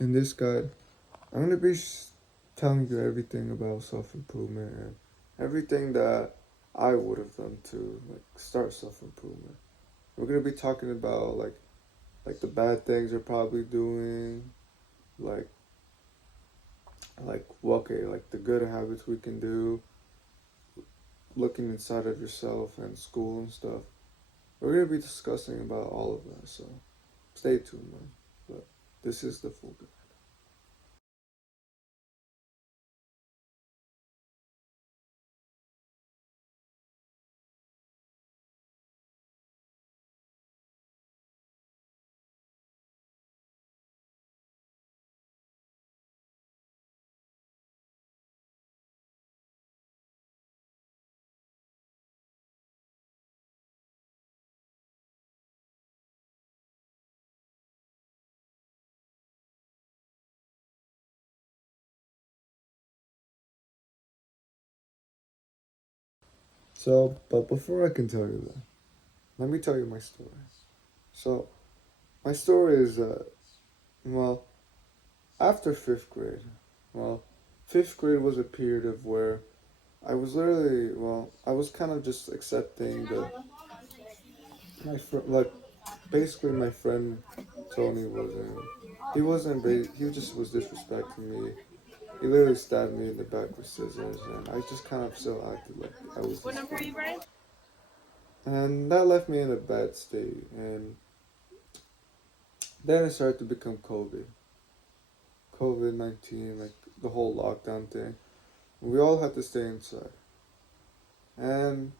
In this guide, I'm gonna be telling you everything about self-improvement and everything that I would have done to like start self-improvement. We're gonna be talking about like the bad things you're probably doing, like okay, like the good habits we can do, looking inside of yourself and school and stuff. We're gonna be discussing about all of that, so stay tuned, man. But this is the full guide. So, but before I can tell you that, let me tell you my story. So, my story is well, after fifth grade, well, fifth grade was a period of where I was literally, I was kind of just accepting the my friend, like basically my friend Tony he just was disrespecting me. He literally stabbed me in the back with scissors, and I just kind of still acted like I was his friend. And that left me in a bad state. And then it started to become COVID-19, like the whole lockdown thing. We all had to stay inside. And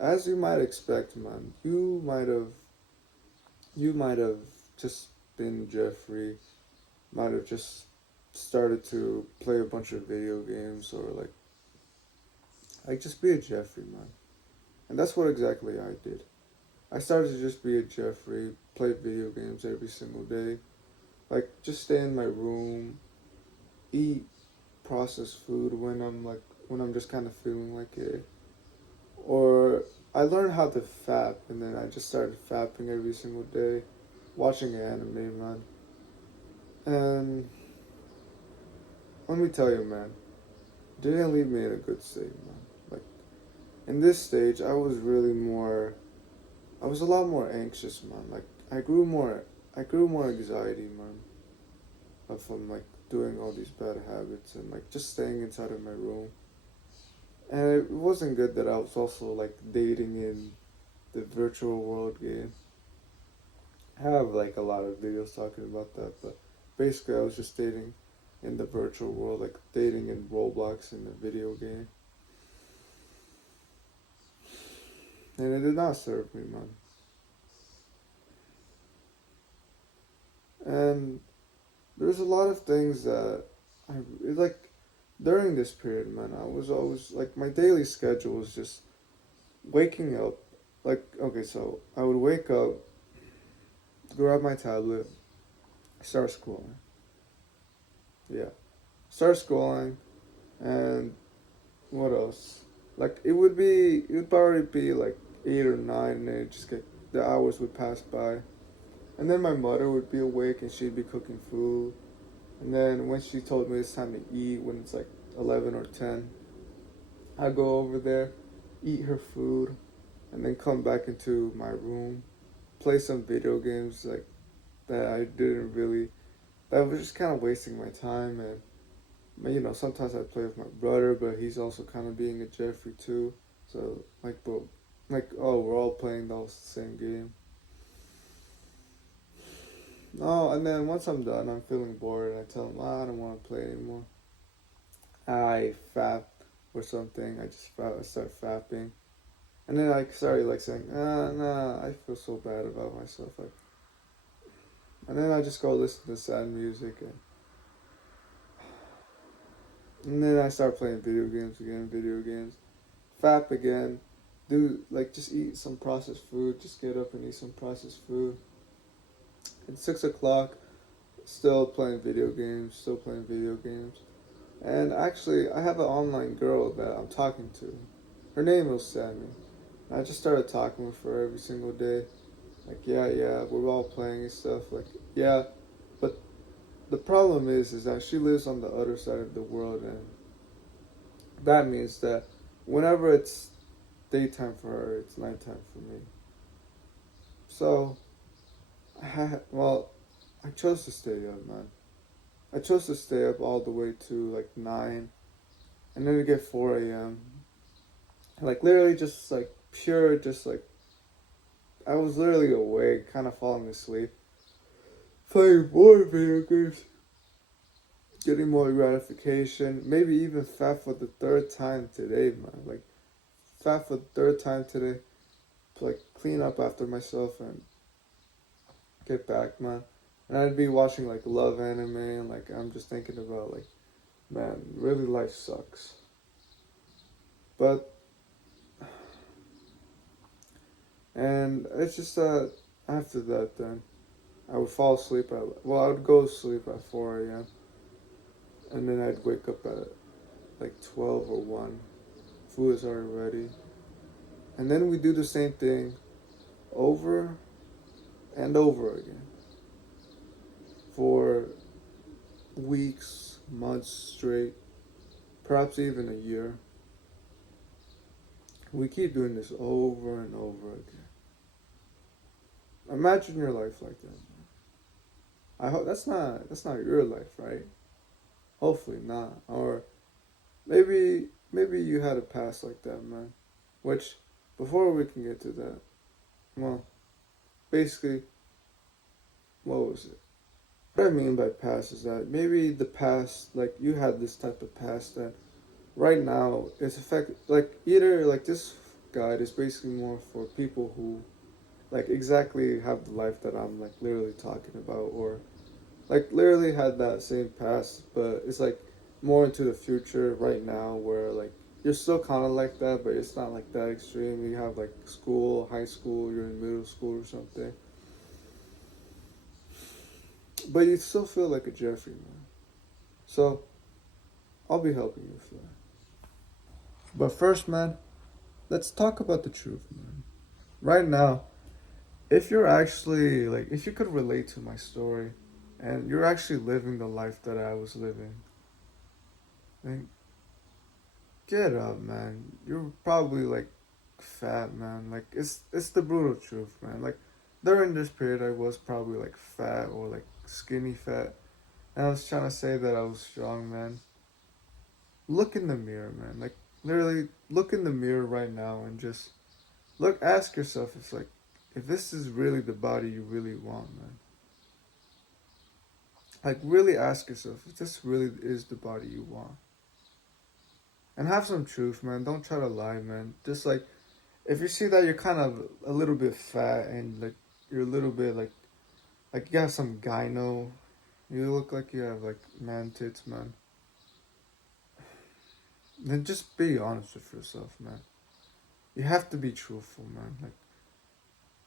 as you might expect, man, you might have just been Jeffrey, might have just started to play a bunch of video games or like just be a Jeffrey, man. And that's what exactly I did. I started to just be a Jeffrey, play video games every single day, like just stay in my room, eat processed food when I'm just kind of feeling like it. Or I learned how to fap, and then I just started fapping every single day, watching anime, man. And let me tell you, man, it didn't leave me in a good state, man. Like in this stage, I was a lot more anxious, man. Like I grew more anxiety, man, from like doing all these bad habits and like just staying inside of my room. And it wasn't good that I was also like dating in the virtual world game. I have like a lot of videos talking about that, but basically I was just dating in the virtual world, like dating in Roblox in the video game. And it did not serve me, man. And there's a lot of things that like during this period, man, I was always like my daily schedule was just waking up. Like, okay, so I would wake up, grab my tablet, start scrolling. Yeah. Start scrolling, and what else? Like, it would probably be like 8 or 9, and then it just get, the hours would pass by. And then my mother would be awake and she'd be cooking food. And then when she told me it's time to eat, when it's like 11 or 10, I'd go over there, eat her food, and then come back into my room, play some video games like that I didn't really, that was just kind of wasting my time. And you know, sometimes I play with my brother, but he's also kind of being a Jeffrey too. So oh, we're all playing the same game. No, and then once I'm done, I'm feeling bored, and I tell him, I don't want to play anymore. I fap or something. I start fapping, and then I started like saying, nah, I feel so bad about myself. Like, and then I just go listen to sad music, and then I start playing video games, fap again, do like just eat some processed food, just get up and eat some processed food. It's 6 o'clock, still playing video games. And actually, I have an online girl that I'm talking to. Her name was Sammy. I just started talking with her every single day. Like, yeah, we're all playing and stuff. Like, yeah, but the problem is that she lives on the other side of the world, and that means that whenever it's daytime for her, it's nighttime for me. So, well, I chose to stay up, man. I chose to stay up all the way to like 9, and then to get 4 a.m. Like literally just like pure, just like I was literally awake, kind of falling asleep, playing more video games, getting more gratification, maybe even fat for the third time today, man. Like fat for the third time today, to like clean up after myself and get back, man. And I'd be watching like love anime, and like I'm just thinking about like, man, really life sucks. But and it's just that after that, then I would fall asleep at I would go to sleep at 4 a.m. and then I'd wake up at like 12 or 1. Food is already ready, and then we do the same thing over and over again for weeks, months straight, perhaps even a year. We keep doing this over and over again. Imagine your life like that. I hope that's not your life, right? Hopefully not. Or maybe you had a past like that, man. Which before we can get to that, well, basically, what was it? What I mean by past is that maybe the past, like you had this type of past that right now it's affected. Like either like this guide is basically more for people who like exactly have the life that I'm like literally talking about, or like literally had that same past, but it's like more into the future right now where like you're still kind of like that, but it's not like that extreme. You have like school, high school, you're in middle school or something, but you still feel like a Jeffrey, man. So I'll be helping you with that. But first, man, let's talk about the truth, man. Right now, if you're actually like, if you could relate to my story, and you're actually living the life that I was living, then get up, man. You're probably like fat, man. Like it's the brutal truth, man. Like during this period, I was probably like fat or like skinny fat, and I was trying to say that I was strong, man. Look in the mirror, man. Like literally, look in the mirror right now and just look. Ask yourself, it's like, if this is really the body you really want, man. Like really ask yourself if this really is the body you want. And have some truth, man. Don't try to lie, man. Just like if you see that you're kind of a little bit fat and like you're a little bit like you have some gyno, you look like you have like man tits, man. Then just be honest with yourself, man. You have to be truthful, man. Like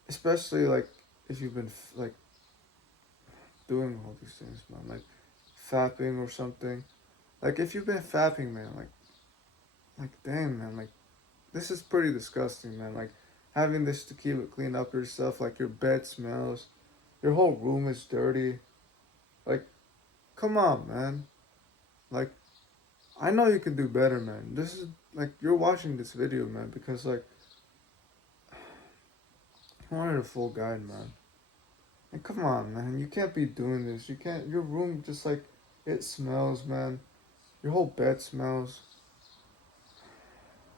especially like if you've been like doing all these things, man. Like fapping or something. Like if you've been fapping, man. Like dang, man. Like this is pretty disgusting, man. Like having this to keep it clean up yourself. Like your bed smells. Your whole room is dirty. Like, come on, man. Like, I know you can do better, man. This is like you're watching this video, man, because like you wanted a full guide, man. And come on, man. You can't be doing this. You can't. Your room just like it smells, man. Your whole bed smells.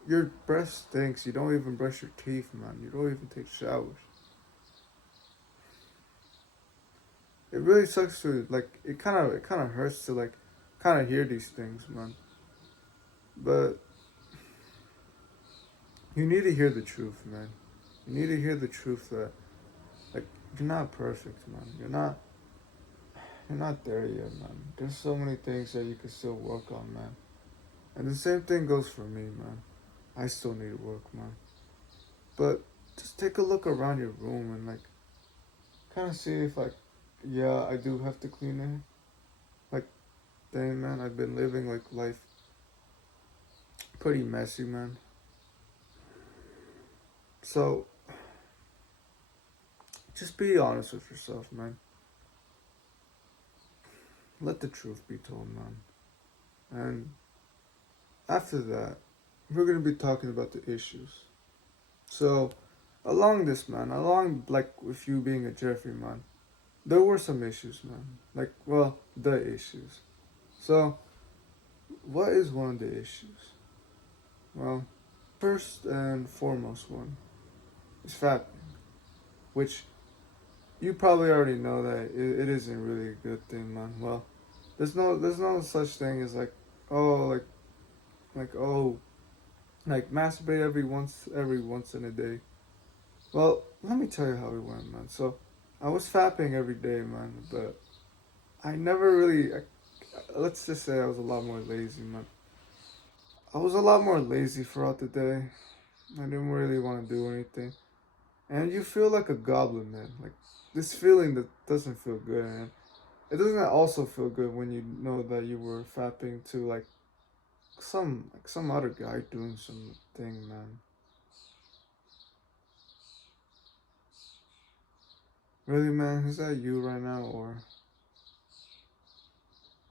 Your breath stinks. You don't even brush your teeth, man. You don't even take showers. It really sucks to like. It kind of hurts to like, kind of hear these things, man. But you need to hear the truth, man. You need to hear the truth that like you're not perfect, man. You're not there yet, man. There's so many things that you can still work on, man. And the same thing goes for me, man. I still need work, man. But just take a look around your room and like kind of see if like, yeah, I do have to clean it. Like, dang, man, I've been living like life pretty messy, man. So just be honest with yourself, man. let the truth be told, man. And after that, we're gonna be talking about the issues. So, along this, man, along like with you being a Jeffrey, man, there were some issues, man. Like, well, the issues. So, what is one of the issues? Well, first and foremost one is fapping, which you probably already know that it isn't really a good thing, man. Well, there's no such thing as like, oh, oh, like masturbate every once in a day. Well, let me tell you how it went, man. So, I was fapping every day, man, but I never really. Let's just say I was a lot more lazy, man. I was a lot more lazy throughout the day. I didn't really want to do anything, and you feel like a goblin, man. Like this feeling that doesn't feel good, and it doesn't also feel good when you know that you were fapping to some other guy doing something, man. Really, man, is that you right now, or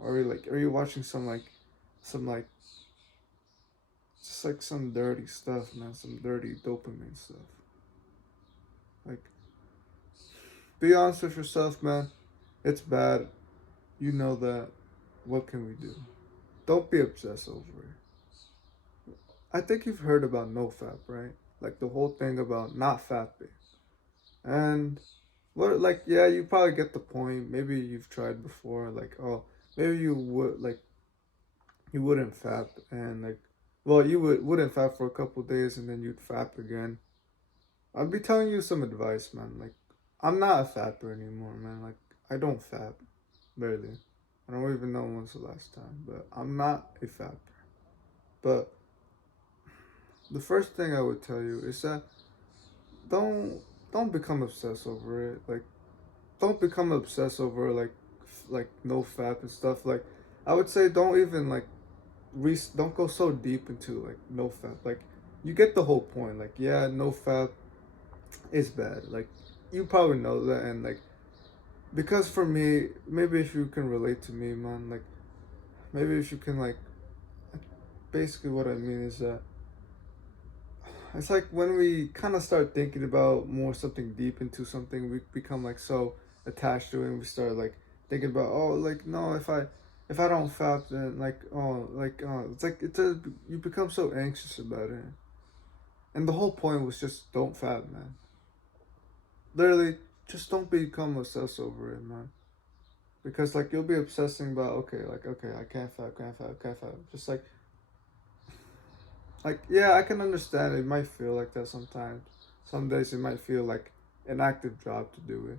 are you watching some just like some dirty stuff, man, some dirty dopamine stuff? Like, be honest with yourself, man. It's bad. You know that. What can we do? Don't be obsessed over it. I think you've heard about NoFap, right? Like the whole thing about not fapping. And what, like, yeah, you probably get the point. Maybe you've tried before. Like, oh, maybe you wouldn't fap and like, well, wouldn't fap for a couple days and then you'd fap again. I'd be telling you some advice, man. Like, I'm not a fapper anymore, man. Like, I don't fap, barely. I don't even know when's the last time, but I'm not a fapper. But the first thing I would tell you is that don't don't become obsessed over it. Like, don't become obsessed over like no fap and stuff. Like, I would say don't even like don't go so deep into like no fap. Like, you get the whole point. Like, yeah, no fap is bad. Like, you probably know that, and like because for me, maybe if you can relate to me, man, like maybe if you can like basically what I mean is that it's like when we kind of start thinking about more something deep into something, we become like so attached to it, and we start like thinking about, oh, like no, if I don't fap, then like oh like it's like you become so anxious about it, and the whole point was just don't fap, man. Literally, just don't become obsessed over it, man. Because like you'll be obsessing about, okay, I can't fap. Just like yeah, I can understand it might feel like that sometimes. Some days it might feel like an active job to do it.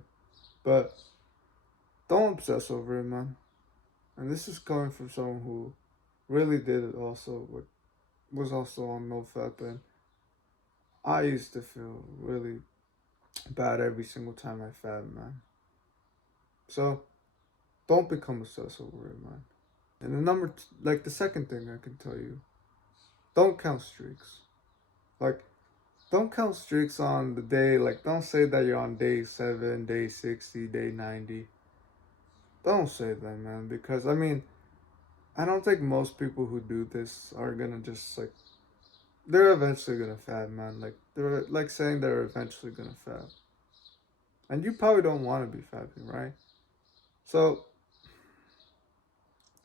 But don't obsess over it, man. And this is coming from someone who really did it also, was also on NoFap, and I used to feel really bad every single time I fab, man. So don't become obsessed over it, man. And like the second thing I can tell you, don't count streaks. Like, don't count streaks on the day. Like, don't say that you're on day 7, day 60, day 90. Don't say that, man. Because, I mean, I don't think most people who do this are gonna just, like, they're eventually gonna fab, man. Like, they're, like, saying they're eventually gonna fab. And you probably don't want to be fabbing, right? So,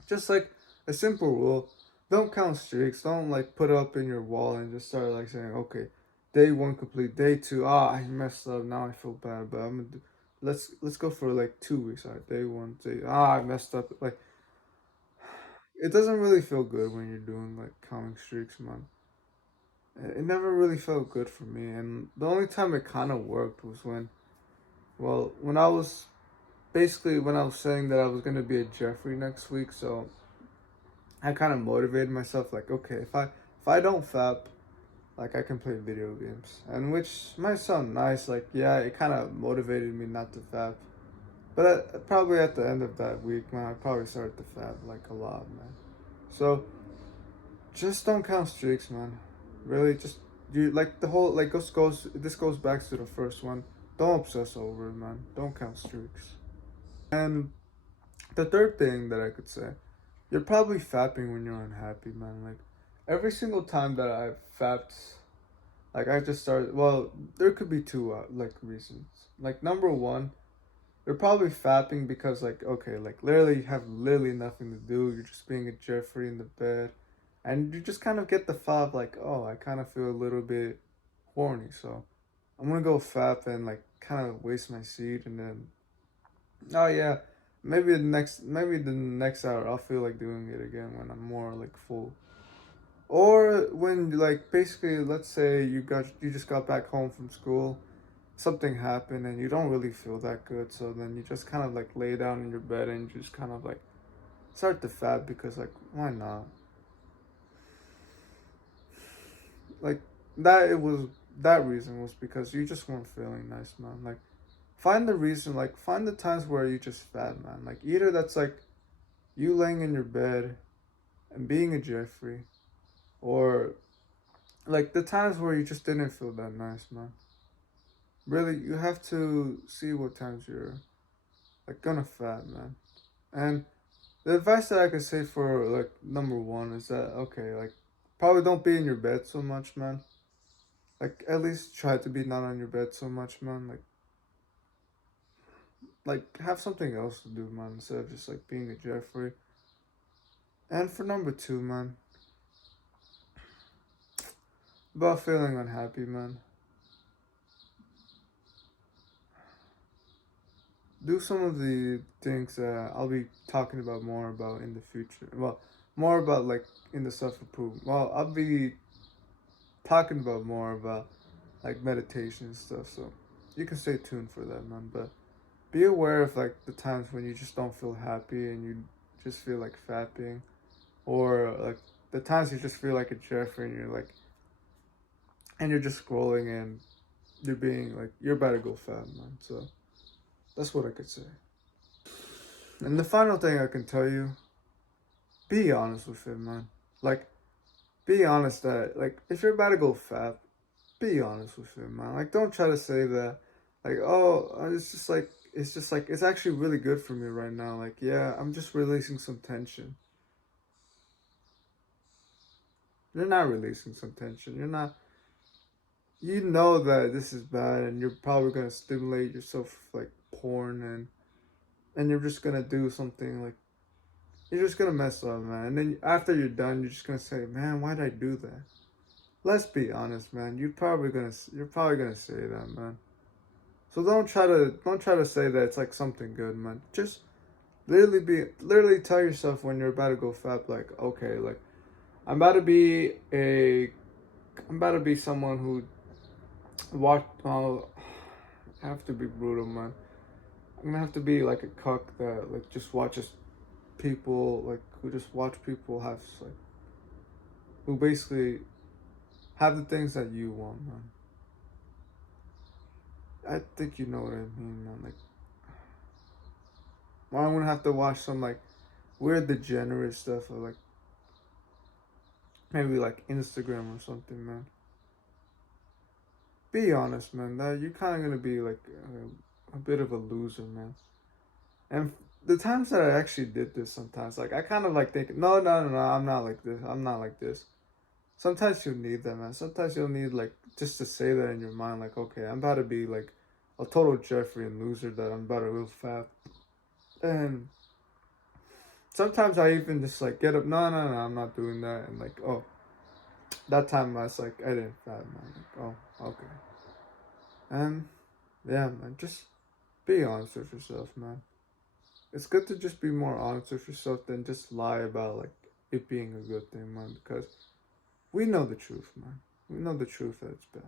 just like a simple rule, don't count streaks. Don't like put it up in your wall and just start like saying, okay, day 1 complete, day 2, I messed up. Now I feel bad, but I'm gonna do. Let's go for like 2 weeks. All right, day 1, I messed up. Like, it doesn't really feel good when you're doing like counting streaks, man. It never really felt good for me, and the only time it kind of worked was when I was basically when I was saying that I was gonna be a Jeffrey next week, so I kind of motivated myself, like, okay, if I don't fap, like I can play video games, and which might sound nice, like yeah, it kind of motivated me not to fap, but probably at the end of that week, man, I probably started to fap like a lot, man. So just don't count streaks, man. Really, just you like the whole like this goes back to the first one. Don't obsess over it, man. Don't count streaks. And The third thing that I could say, you're probably fapping when you're unhappy, man. Like every single time that I've fapped, like I just started. Well, there could be two like reasons. Like number one, you're probably fapping because like okay, like literally you have literally nothing to do. You're just being a Jeffrey in the bed, and you just kind of get the thought like, oh, I kind of feel a little bit horny, so I'm gonna go fap and like kind of waste my seed, and then oh yeah, maybe the next hour I'll feel like doing it again when I'm more like full. Or when like basically let's say you just got back home from school, something happened and you don't really feel that good, so then you just kind of like lay down in your bed and just kind of like start to fat because like why not? Like that it was that reason was because you just weren't feeling nice, man. Like find the reason, like find the times where you just fat, man. Like either that's like you laying in your bed and being a Jeffrey, or like the times where you just didn't feel that nice, man. Really, you have to see what times you're like gonna fat, man. And the advice that I could say for like number one is that okay, like probably don't be in your bed so much, man. Like at least try to be not on your bed so much, man. Like have something else to do, man, instead of just like being a Jeffrey. And for number two, man, about feeling unhappy, man. Do some of the things that I'll be talking about more about in the future. Well, more about like in the self improvement. Well, I'll be talking about more about like meditation and stuff. So you can stay tuned for that, man. But be aware of like the times when you just don't feel happy and you just feel like fapping, or like the times you just feel like a Jeffrey and you're just scrolling and you're being like you're about to go fat, man. So that's what I could say. And the final thing I can tell you, be honest with it, man. Like, be honest that, like, if you're about to go fat, be honest with it, man. Like, don't try to say that, like, oh, it's actually really good for me right now. Like, yeah, I'm just releasing some tension. You're not releasing some tension. You're not, you know that this is bad and you're probably going to stimulate yourself like porn and you're just going to do something like, you're just gonna mess up, man. And then after you're done, you're just gonna say, "Man, why did I do that?" Let's be honest, man. You're probably gonna say that, man. So don't try to say that it's like something good, man. Just literally tell yourself when you're about to go fap, like, okay, like I'm about to be a I'm about to be someone who watch. I have to be brutal, man. I'm gonna have to be like a cuck that like just watches people like who just watch people have like who basically have the things that you want, man. I think you know what I mean, man. Like, well, I'm gonna have to watch some like weird degenerate stuff or like maybe like Instagram or something, man. Be honest, man. That you're kind of gonna be like a bit of a loser, man. And the times that I actually did this, sometimes like I kind of like think, no, no, no, no, I'm not like this. I'm not like this. Sometimes you need that, man. Sometimes you'll need like just to say that in your mind, like, okay, I'm about to be like a total Jeffrey and loser that I'm about to real fat. And sometimes I even just like get up, no, no, no, I'm not doing that. And like, oh, that time I was like, I didn't fat, man. Like, oh, okay. And yeah, man, just be honest with yourself, man. It's good to just be more honest with yourself than just lie about like it being a good thing, man. Because we know the truth, man. We know the truth that it's bad.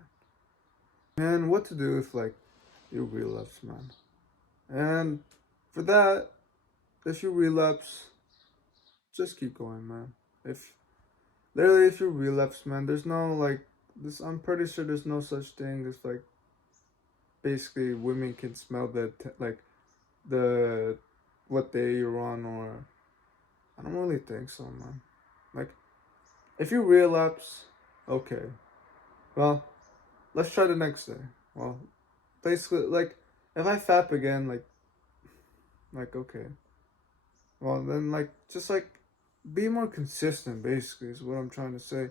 And what to do if like you relapse, man. And for that, if you relapse, just keep going, man. If literally if you relapse, man, there's no like this. I'm pretty sure there's no such thing as like basically women can smell like the what day you're on, or I don't really think so, man. Like if you relapse, okay, well let's try the next day. Well, basically like if I fap again, like okay. Well, then, like, just like, be more consistent. Basically, is what I'm trying to say.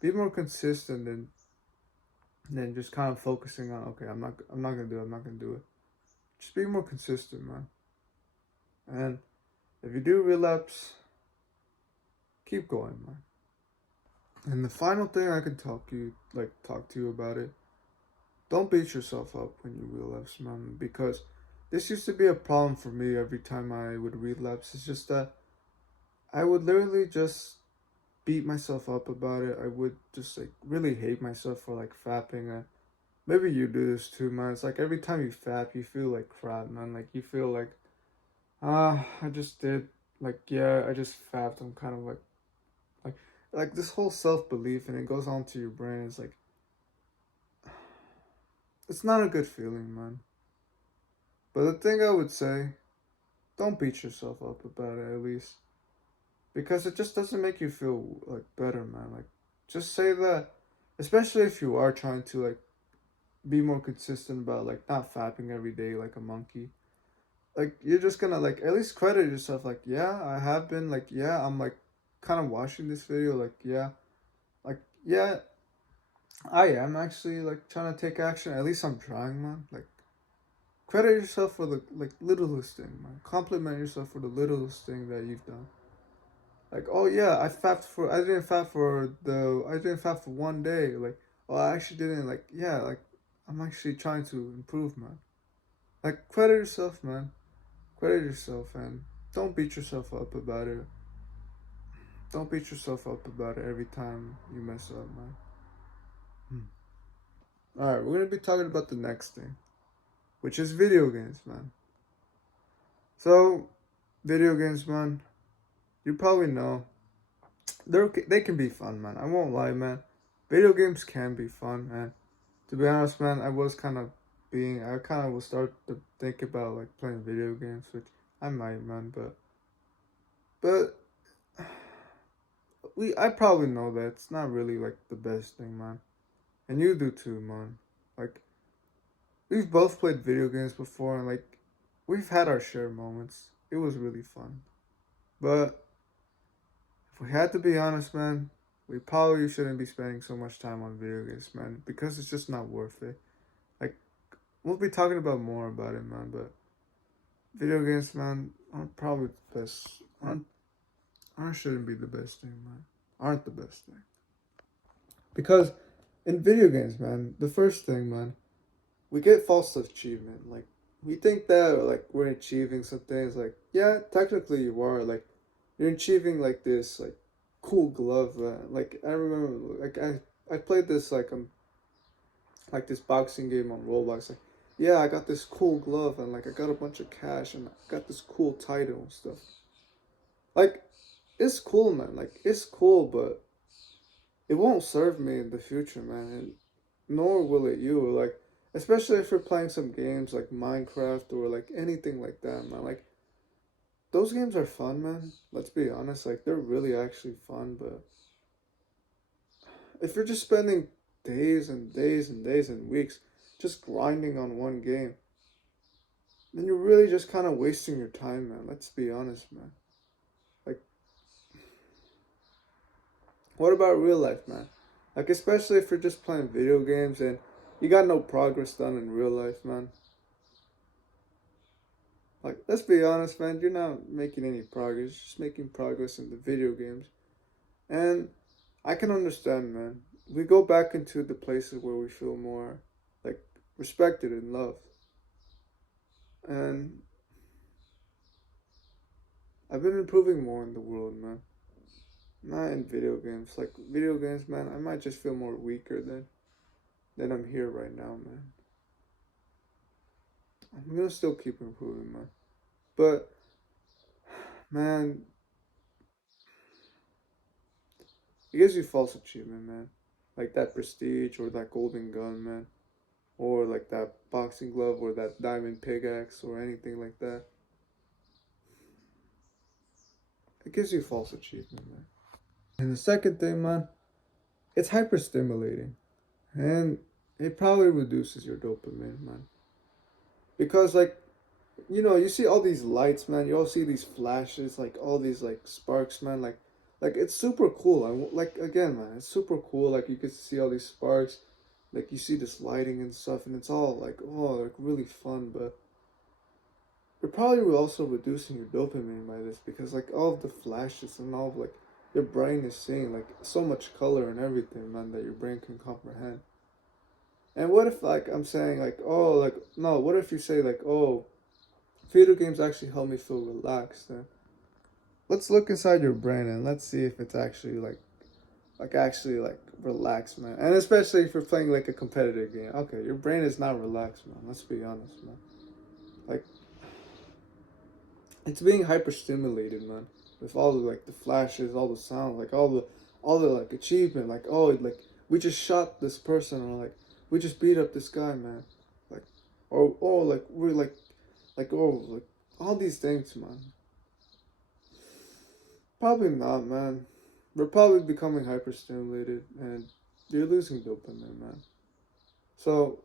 Be more consistent than just kind of focusing on, okay, I'm not gonna do it. I'm not gonna do it. Just be more consistent, man. And if you do relapse, keep going, man. And the final thing I can talk to you about it. Don't beat yourself up when you relapse, man, because this used to be a problem for me every time I would relapse. It's just that I would literally just beat myself up about it. I would just like really hate myself for like fapping. Maybe you do this too, man. It's like every time you fap, you feel like crap, man. Like you feel like, I just did, like, yeah, I just fapped. I'm kind of like, like this whole self belief, and it goes on to your brain. It's like, it's not a good feeling, man. But the thing I would say, don't beat yourself up about it at least, because it just doesn't make you feel like better, man. Like, just say that, especially if you are trying to like be more consistent about like not fapping every day like a monkey. Like you're just gonna like at least credit yourself. Like, yeah, I have been, like, yeah, I'm like kind of watching this video. Like yeah, I am actually like trying to take action. At least I'm trying, man. Like, credit yourself for the like littlest thing, man. Compliment yourself for the littlest thing that you've done. Like, oh yeah, I didn't fap for one day. Like, oh, I actually didn't, like, yeah, like I'm actually trying to improve, man. Like, credit yourself, man. Credit yourself, and don't beat yourself up about it. Don't beat yourself up about it every time you mess up, man. Alright, we're gonna be talking about the next thing, which is video games, man. So, video games, man, you probably know they can be fun, man. I won't lie, man. Video games can be fun, man. To be honest, man, I kind of will start to think about like playing video games, which I might, man. But I probably know that it's not really like the best thing, man. And you do too, man. Like, we've both played video games before, and like we've had our share moments. It was really fun. But if we had to be honest, man, we probably shouldn't be spending so much time on video games, man, because it's just not worth it. Like, we'll be talking about more about it, man, but video games, man, aren't probably the best. Aren't shouldn't be the best thing, man. Aren't the best thing. Because in video games, man, the first thing, man, we get false achievement. Like, we think that like we're achieving some things. Like, yeah, technically you are. Like, you're achieving like this like cool glove. Like, I remember, like, I played this like this boxing game on Roblox. Like, yeah, I got this cool glove, and like I got a bunch of cash, and I got this cool title and stuff. Like, it's cool, man. Like, it's cool, but it won't serve me in the future, man. And nor will it you. Like, especially if you're playing some games like Minecraft or like anything like that, man. Like, those games are fun, man. Let's be honest. Like, they're really actually fun, but if you're just spending days and days and days and weeks just grinding on one game, then you're really just kind of wasting your time, man. Let's be honest, man. Like, what about real life, man? Like, especially if you're just playing video games and you got no progress done in real life, man. Like, let's be honest, man. You're not making any progress. You're just making progress in the video games. And I can understand, man. We go back into the places where we feel more, like, respected and loved. And I've been improving more in the world, man. Not in video games. Like, video games, man, I might just feel more weaker than I'm here right now, man. I'm gonna still keep improving, man. But, man, it gives you false achievement, man. Like that prestige or that golden gun, man. Or like that boxing glove or that diamond pickaxe or anything like that. It gives you false achievement, man. And the second thing, man, it's hyper stimulating. And it probably reduces your dopamine, man. Because, like, You know, you see all these lights, man. You all see these flashes, like all these like sparks, man. Like it's super cool. Like again, man, it's super cool. Like you get to see all these sparks, like you see this lighting and stuff, and it's all like oh, like really fun. But you're probably also reducing your dopamine by this because like all of the flashes and all of like your brain is seeing like so much color and everything, man, that your brain can comprehend. And what if like I'm saying like oh like no, what if you say like oh video games actually help me feel relaxed then? Let's look inside your brain and let's see if it's actually like actually like relaxed, man. And especially if you're playing like a competitive game. Okay, your brain is not relaxed, man. Let's be honest, man. Like it's being hyperstimulated, man. With all the like the flashes, all the sound, like all the like achievement, like oh like we just shot this person or like we just beat up this guy, man. Like or oh like we're like oh like all these things, man. Probably not, man. We're probably becoming hyperstimulated and you're losing dopamine, man. So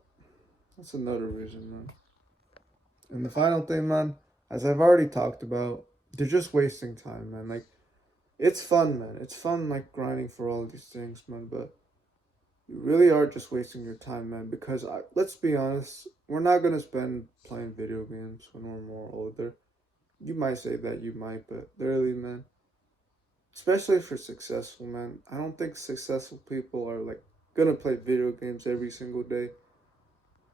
that's another reason, man. And the final thing, man, as I've already talked about, they're just wasting time, man. Like it's fun, man. It's fun like grinding for all these things, man, but you really are just wasting your time, man, because let's be honest, we're not going to spend playing video games when we're more older. You might say that, you might, but literally, man, especially if you're successful, man, I don't think successful people are like going to play video games every single day.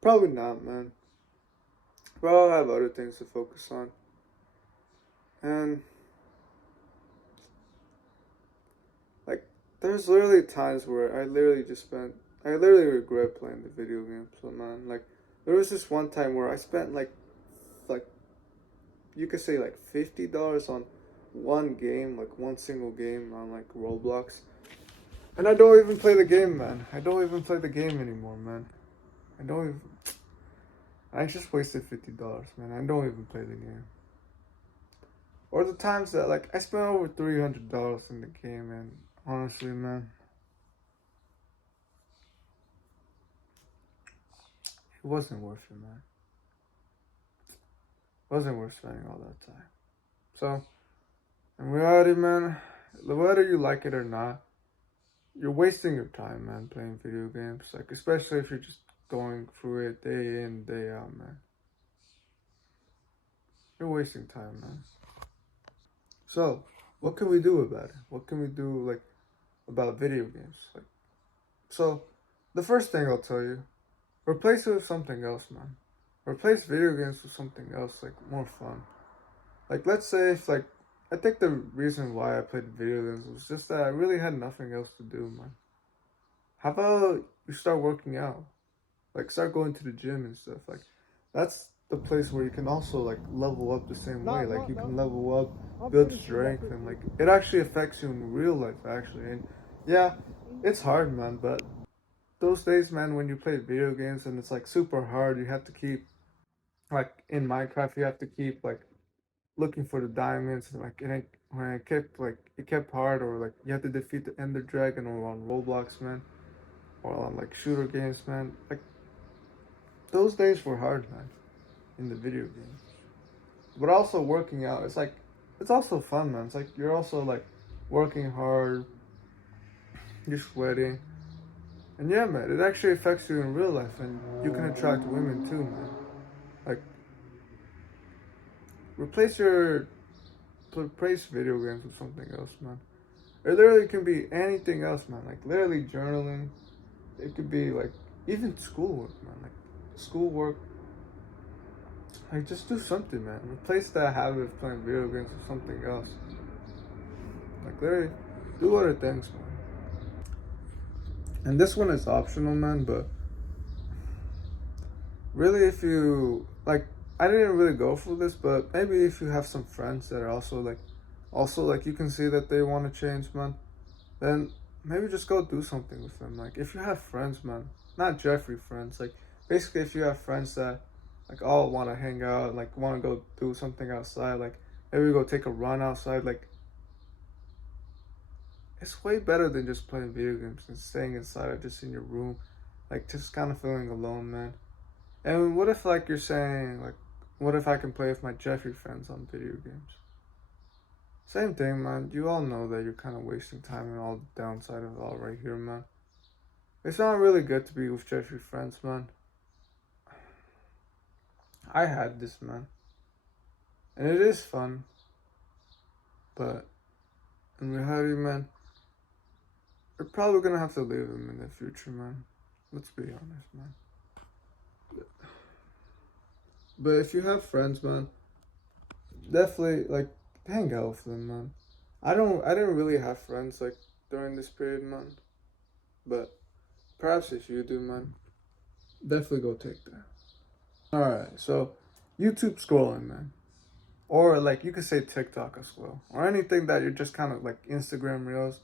Probably not, man. But I'll have other things to focus on. And like there's literally times where I literally regret playing the video games. So man, like there was this one time where I spent like you could say like $50 on one game, like one single game on like Roblox. And I don't even play the game, man. I don't even play the game anymore, man. I don't even I just wasted $50, man. I don't even play the game. Or the times that like I spent over $300 in the game, and honestly, man, it wasn't worth it, man. It wasn't worth spending all that time. So, in reality, man, whether you like it or not, you're wasting your time, man, playing video games. Like, especially if you're just going through it day in, day out, man. You're wasting time, man. So, what can we do about it? What can we do, like, about video games? Like, so, the first thing I'll tell you, replace it with something else, man. Replace video games with something else, like, more fun. Like, let's say if, like, I think the reason why I played video games was just that I really had nothing else to do, man. How about you start working out? Like, start going to the gym and stuff. Like, that's the place where you can also, like, level up the same way. Like, you can level up, build strength, and, like, it actually affects you in real life, actually. And, yeah, it's hard, man, but those days, man, when you play video games and it's, like, super hard, you have to keep, like, in Minecraft, you have to keep, like, looking for the diamonds and like when it kept hard or like you have to defeat the Ender Dragon or on Roblox, man, or on like shooter games, man. Like those days were hard, man, in the video games. But also working out, it's like it's also fun, man. It's like you're also like working hard, you're sweating, and yeah, man, it actually affects you in real life, and you can attract women too, man. Like replace your replace video games with something else, man. It literally can be anything else, man. Like literally journaling. It could be like even schoolwork, man. Like schoolwork. Like just do something, man. Replace that habit of playing video games with something else. Like literally, do other things, man. And this one is optional, man. But really, if you like, I didn't really go for this, but maybe if you have some friends that are also like you can see that they want to change, man, then maybe just go do something with them. Like if you have friends, man, not Jeffrey friends, like basically if you have friends that like all want to hang out, like want to go do something outside, like maybe go take a run outside, like it's way better than just playing video games and staying inside or just in your room, like just kind of feeling alone, man. And what if like you're saying like, What if I can play with my Jeffery friends on video games? Same thing, man. You all know that you're kind of wasting time and all the downside of it all right here, man. It's not really good to be with Jeffery friends, man. I had this, man. And it is fun. But in reality, man, you're probably gonna have to leave him in the future, man. Let's be honest, man. But if you have friends, man, definitely like hang out with them, man. I didn't really have friends like during this period, man. But perhaps if you do, man, definitely go take that. Alright, so YouTube scrolling, man. Or like you could say TikTok as well. Or anything that you're just kind of like Instagram Reels,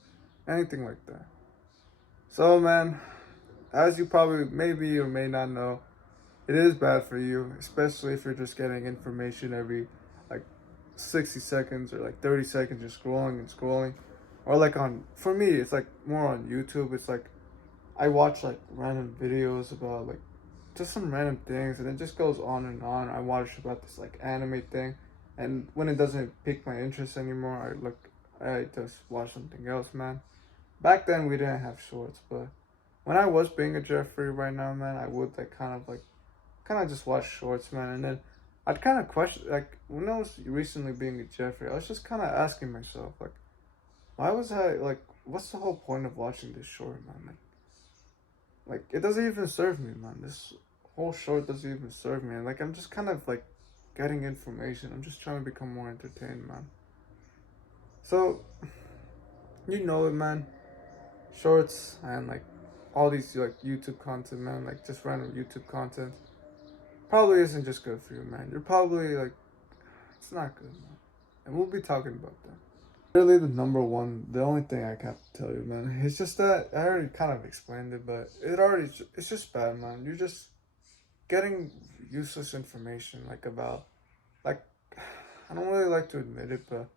anything like that. So man, as you probably maybe or may not know, it is bad for you, especially if you're just getting information every like 60 seconds or like 30 seconds, you're scrolling and scrolling. Or like for me, it's like more on YouTube. It's like I watch like random videos about like just some random things and it just goes on and on. I watch about this like anime thing and when it doesn't pique my interest anymore, I just watch something else, man. Back then we didn't have shorts, but when I was being a Jeffrey right now, man, I would like kind of just watch shorts, man, and then I'd kind of question like when I was recently being a Jeffrey, I was just kind of asking myself like, why was I like, what's the whole point of watching this short, man? Like it doesn't even serve me, man. This whole short doesn't even serve me, and like I'm just kind of like getting information. I'm just trying to become more entertained, man. So you know it, man. Shorts and like all these like YouTube content, man, like just random YouTube content, probably isn't just good for you, man. You're probably like, it's not good, man. And we'll be talking about that. Really, the number one, the only thing I have to tell you, man, it's just that I already kind of explained it, but it's just bad, man. You're just getting useless information, like about, like, I don't really like to admit it, but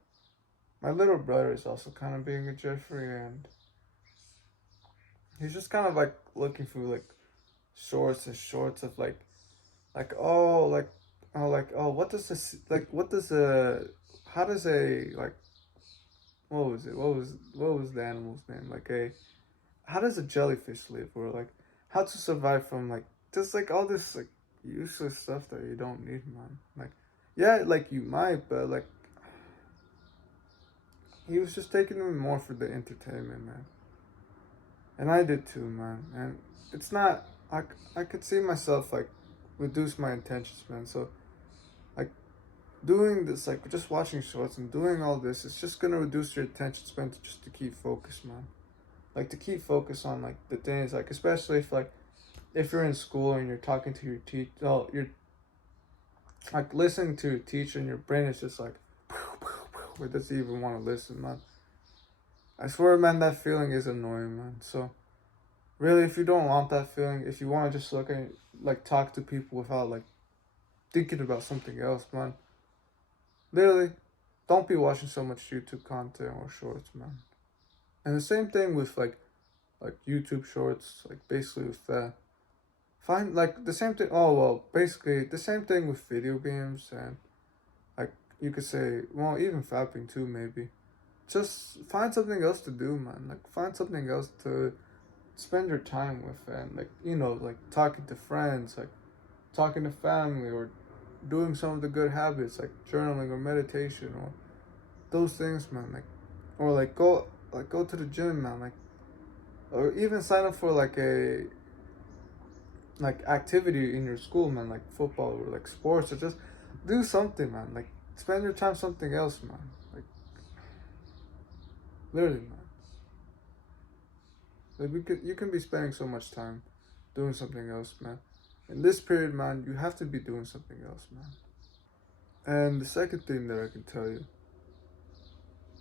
my little brother is also kind of being a Jeffrey, and he's just kind of like looking through like shorts and shorts of like what does this like what does a how does a like what was it what was the animal's name, like a how does a jellyfish live, or like how to survive from like just like all this like useless stuff that you don't need, man. Like yeah, like you might, but like he was just taking them more for the entertainment, man. And I did too, man. And it's not I could see myself like reduce my intentions, man. So like doing this, like just watching shorts and doing all this, it's just gonna reduce your attention span to just to keep focus, man. Like to keep focus on like the things, like especially if you're in school and you're talking to your teacher, oh, you're like listening to your teacher and your brain is just like, it doesn't even want to listen, man. I swear, man, that feeling is annoying, man. So really, if you don't want that feeling, if you want to just look at like talk to people without like thinking about something else, man, literally, don't be watching so much YouTube content or shorts, man. And the same thing with like YouTube shorts, like basically with that. Find like the same thing. Oh well, basically the same thing with video games and like you could say, well, even fapping too, maybe. Just find something else to do, man. Like find something else to spend your time with, and like like talking to friends, like talking to family, or doing some of the good habits like journaling or meditation or those things, man. Like or like go to the gym, man. Like or even sign up for like a like activity in your school, man, like football or like sports, or just do something, man. Like spend your time something else, man. Like literally, man. Like you can be spending so much time doing something else, man. In this period, man, you have to be doing something else, man. And the second thing that I can tell you,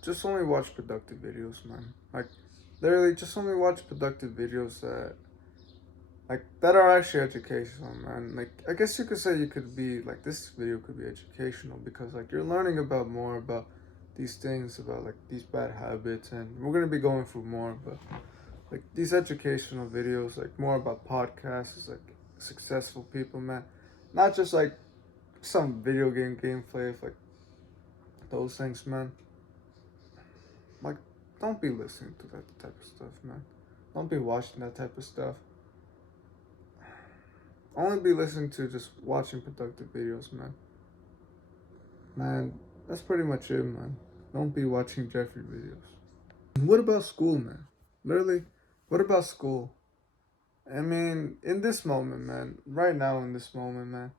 just only watch productive videos, man. Like literally, just only watch productive videos that are actually educational, man. Like I guess you could say you could be like this video could be educational because like you're learning about more about these things, about like these bad habits, and we're gonna be going through more, but like these educational videos, like more about podcasts, like successful people, man. Not just like some video game gameplay of like those things, man. Like, don't be listening to that type of stuff, man. Don't be watching that type of stuff. Only be listening to just watching productive videos, man. Man, that's pretty much it, man. Don't be watching Jeffery videos. What about school, man? Literally, what about school? I mean, in this moment, man, right now in this moment, man,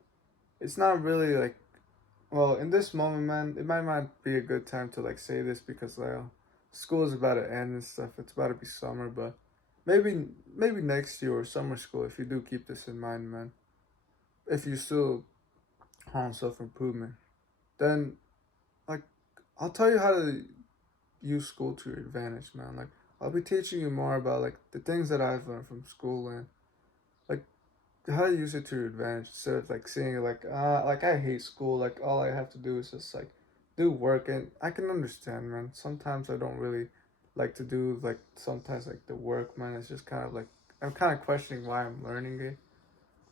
it's not really like, well, in this moment, man, it might not be a good time to like say this because well, school is about to end and stuff. It's about to be summer, but maybe next year or summer school if you do keep this in mind, man. If you still on self improvement, then like I'll tell you how to use school to your advantage, man. Like I'll be teaching you more about like the things that I've learned from school and like how to use it to your advantage instead of like seeing it like I hate school, like all I have to do is just like do work. And I can understand, man, sometimes I don't really like to do like sometimes like the work, man. It's just kind of like I'm kind of questioning why I'm learning it,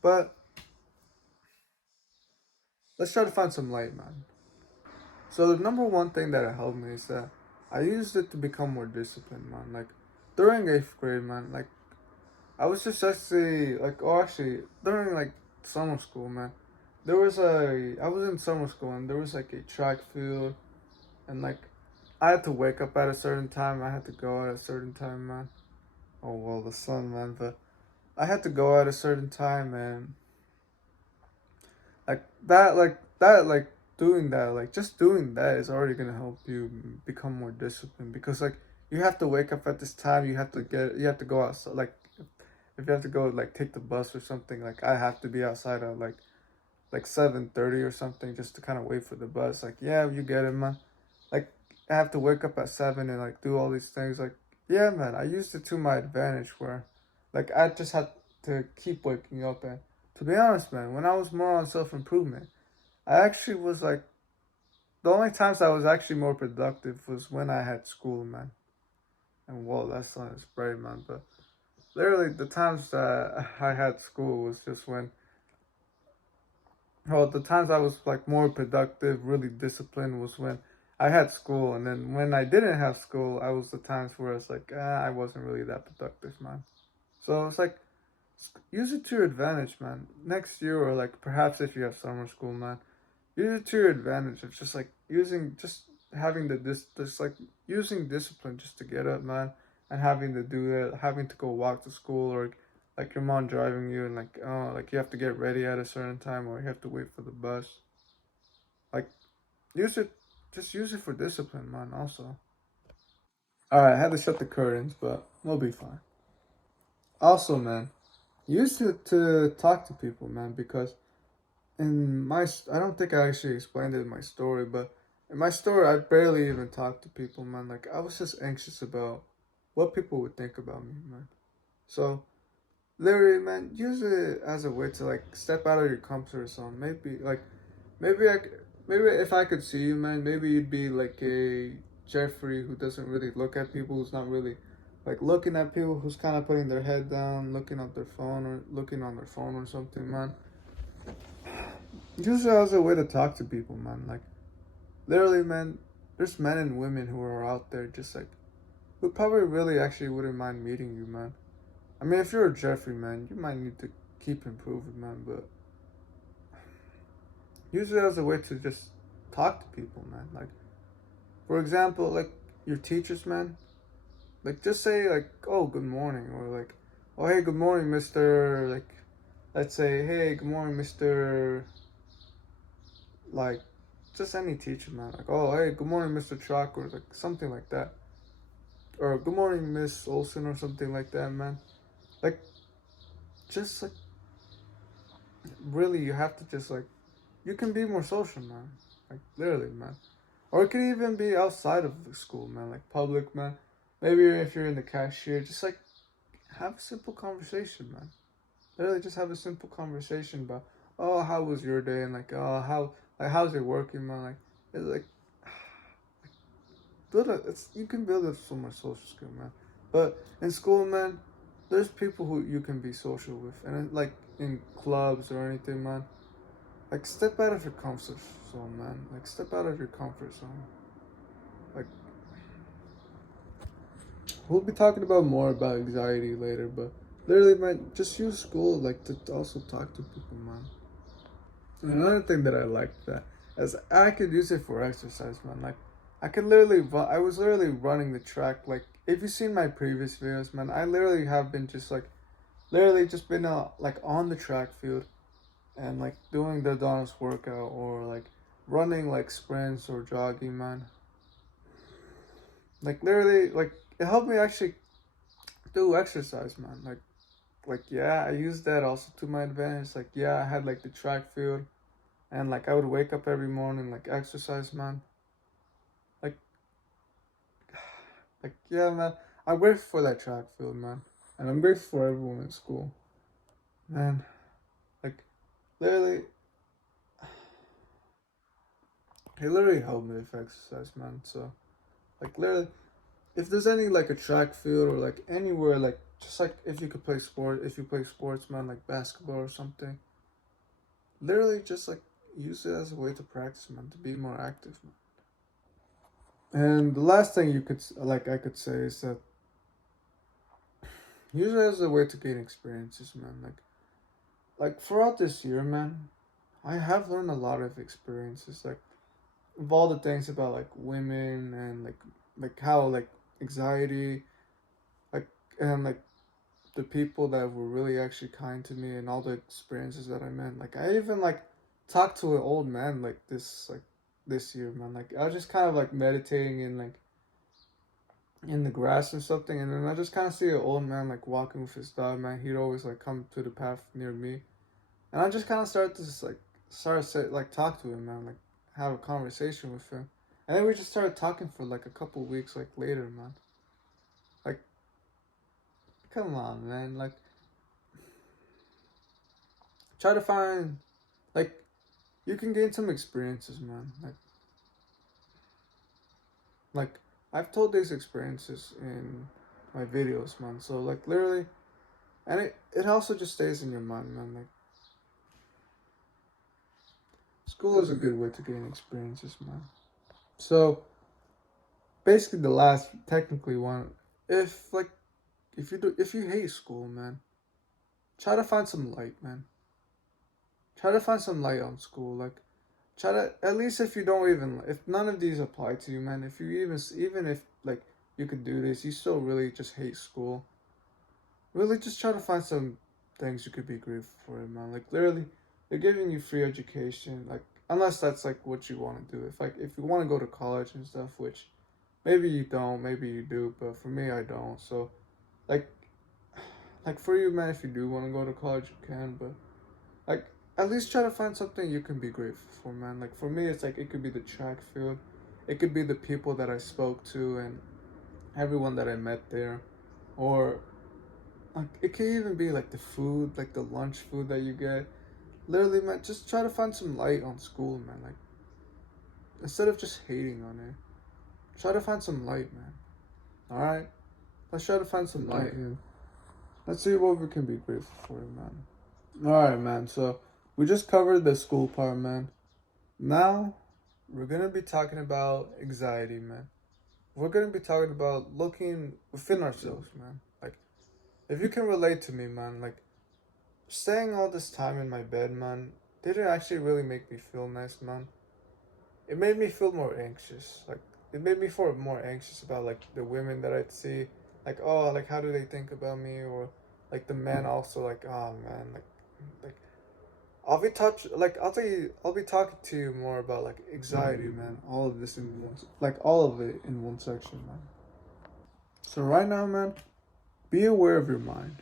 but let's try to find some light, man. So the number one thing that helped me is that I used it to become more disciplined, man. Like during eighth grade, man, like I was just actually like, oh, actually, during like summer school, man, I was in summer school and there was like a track field, and like I had to wake up at a certain time. I had to go at a certain time, man. Oh well, the sun, man, but I had to go at a certain time, and like doing that, like just doing that is already gonna help you become more disciplined because like you have to wake up at this time. You have to go outside, like if you have to go like take the bus or something, like I have to be outside at like 7:30 or something just to kind of wait for the bus. Like yeah, you get it, man. Like I have to wake up at 7 and like do all these things. Like yeah, man, I used it to my advantage where like I just had to keep waking up. And to be honest, man, when I was more on self-improvement, I actually was like the only times I was actually more productive was when I had school, man. And whoa, that sun is bright, man. But literally, the times that I had school was just when, well, the times I was like more productive, really disciplined was when I had school. And then when I didn't have school, I was the times where it's like, I wasn't really that productive, man. So it's like, use it to your advantage, man. Next year, or like perhaps if you have summer school, man, use it to your advantage. It's just like just having this like using discipline just to get up, man, and having to do that, having to go walk to school, or like your mom driving you and like oh like you have to get ready at a certain time or you have to wait for the bus. Like use it, just use it for discipline, man. Also, all right, I had to shut the curtains, but we'll be fine. Also, man, use it to talk to people, man, because I don't think I actually explained it in my story, but in my story, I barely even talked to people, man. Like, I was just anxious about what people would think about me, man. So, literally, man, use it as a way to, like, step out of your comfort zone. Maybe maybe if I could see you, man, maybe you'd be like a Jeffrey who doesn't really look at people, who's not really, like, looking at people, who's kind of putting their head down, looking at their phone or looking on their phone or something, man. Use it as a way to talk to people, man. Like, literally, man, there's men and women who are out there just like, who probably really actually wouldn't mind meeting you, man. I mean, if you're a Jeffrey, man, you might need to keep improving, man, but use it as a way to just talk to people, man. Like, for example, like, your teachers, man, like, just say, like, oh, good morning, or like, oh, hey, good morning, Mr. Like, let's say, hey, good morning, Mr. Like, just any teacher, man. Like, oh, hey, good morning, Mr. Truck, or like something like that. Or good morning, Miss Olson, or something like that, man. Like, just like, really, you have to just like, you can be more social, man. Like, literally, man. Or it could even be outside of the school, man. Like, public, man. Maybe if you're in the cashier, just like, have a simple conversation, man. Literally, just have a simple conversation about, oh, how was your day? And like, oh, how's it working, man? Like, it's like, you can build up so much social skill, man. But in school, man, there's people who you can be social with, and like in clubs or anything, man. like step out of your comfort zone, man. Like step out of your comfort zone. Like we'll be talking about more about anxiety later, but literally, man, just use school like to also talk to people, man. And another thing that I like that is I could use it for exercise, man. Like I could literally, I was literally running the track. Like if you've seen my previous videos, man, I literally have been just like, literally just been like on the track field and like doing the Adonis workout or like running like sprints or jogging, man. Like literally, like it helped me actually do exercise, man. Like yeah, I used that also to my advantage. Like yeah, I had like the track field, and like I would wake up every morning like exercise, man. Like like yeah, man. I'm grateful for that track field, man, and I'm grateful for everyone in school, man. Like literally, it literally helped me with exercise, man. So like literally, if there's any like a track field or like anywhere like just like if you could play sport, if you play sports, man, like basketball or something, literally just like use it as a way to practice, man, to be more active, man. And the last thing you could like I could say is that use it as a way to gain experiences, man. Like throughout this year, man, I have learned a lot of experiences, like of all the things about like women and like how like anxiety, like and like the people that were really actually kind to me and all the experiences that I met. Like I even like talked to an old man like this year, man. Like I was just kind of like meditating in the grass and something, and then I just kind of see an old man like walking with his dog, man. He'd always like come to the path near me, and I just kind of started to just like like talk to him, man. Like have a conversation with him, and then we just started talking for like a couple weeks like later, man. Like come on, man. Like try to find like you can gain some experiences, man. Like I've told these experiences in my videos, man. So like literally, and it also just stays in your mind, man. Like school is a good way to gain experiences, man. So basically, the last technically one, if like if you hate school, man, try to find some light, man. Try to find some light on school, like. Try to at least if you don't even if none of these apply to you, man. If you even if like you could do this, you still really just hate school. Really, just try to find some things you could be grateful for, man. Like literally, they're giving you free education. Like unless that's like what you want to do. If you want to go to college and stuff, which maybe you don't, maybe you do, but for me, I don't. So like like for you, man, if you do want to go to college, you can. But like at least try to find something you can be grateful for, man. Like for me, it's like it could be the track field, it could be the people that I spoke to and everyone that I met there, or like it could even be like the food, like the lunch food that you get. Literally, man, just try to find some light on school, man. Like instead of just hating on it, try to find some light, man. All right, let's try to find some light. Let's see what we can be grateful for, man. All right, man. So we just covered the school part, man. Now we're gonna be talking about anxiety, man. We're gonna be talking about looking within ourselves, man. Like if you can relate to me, man, like staying all this time in my bed, man, didn't actually really make me feel nice, man. It made me feel more anxious. Like it made me feel more anxious about like the women that I'd see, like oh, like how do they think about me, or like the men also, like oh man, like I'll be talking to you more about like anxiety, man. All of this in one, like all of it in one section, man. So right now, man, be aware of your mind.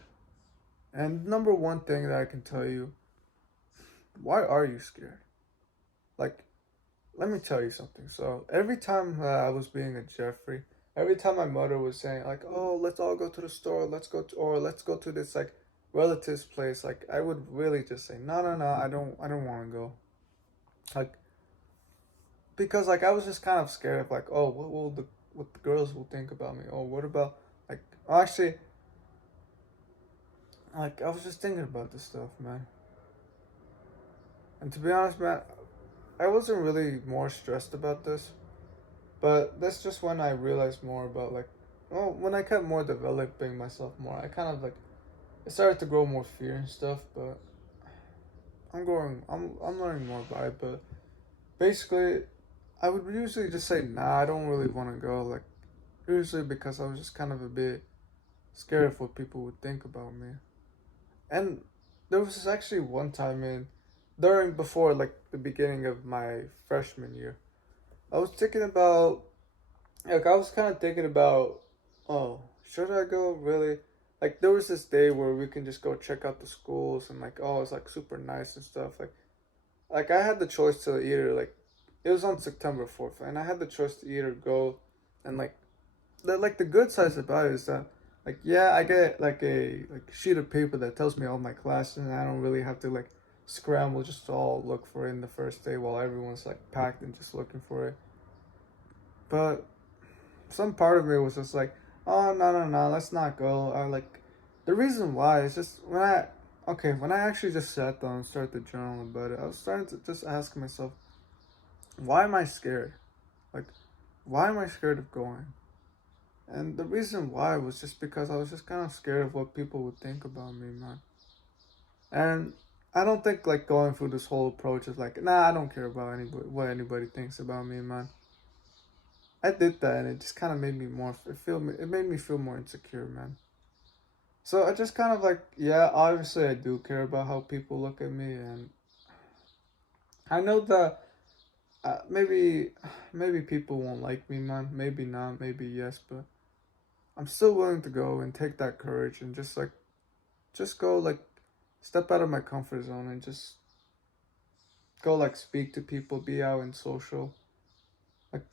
And number one thing that I can tell you, why are you scared? Like, let me tell you something. So every time I was being a Jeffrey, every time my mother was saying like, "Oh, let's all go to the store. Or let's go to this like relative's place," like I would really just say, "No, no, no, I don't want to go." Like because like I was just kind of scared of like, oh, what the girls will think about me? Oh, what about like actually like I was just thinking about this stuff, man. And to be honest, man, I wasn't really more stressed about this, but that's just when I realized more about like, well, when I kept more developing myself more, I kind of like it started to grow more fear and stuff. But I'm learning more about it. But basically, I would usually just say nah, I don't really want to go. Like usually because I was just kind of a bit scared of what people would think about me. And there was actually one time in during before like the beginning of my freshman year, I was thinking about like I was kind of thinking about, oh, should I go really? Like there was this day where we can just go check out the schools and like oh it's like super nice and stuff like I had the choice to either like it was on September 4th and I had the choice to either go and like the good sides about it is that like yeah I get like a like sheet of paper that tells me all my classes and I don't really have to like scramble just to all look for it in the first day while everyone's like packed and just looking for it. But some part of me was just like, oh no, let's not go. I like the reason why is just when I actually just sat down and started to journal about it, I was starting to just ask myself, why am I scared? Like, why am I scared of going? And the reason why was just because I was just kind of scared of what people would think about me, man. And I don't think like going through this whole approach is like, nah, I don't care about anybody what anybody thinks about me, man. I did that, and it just kind of made me more it made me feel more insecure, man. So I just kind of like, yeah, obviously I do care about how people look at me, and I know that maybe people won't like me, man. Maybe not, maybe yes, but I'm still willing to go and take that courage and just go like step out of my comfort zone and just go like speak to people, be out and social. Like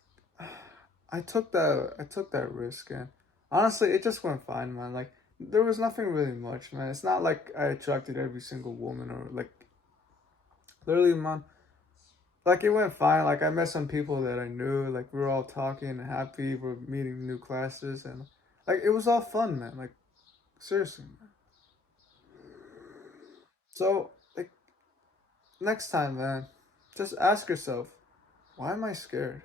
I took that risk, and honestly, it just went fine, man. Like there was nothing really much, man. It's not like I attracted every single woman or like literally, man. Like it went fine. Like I met some people that I knew. Like we were all talking and happy. We're meeting new classes and like it was all fun, man. Like seriously, man. So like next time, man, just ask yourself, why am I scared?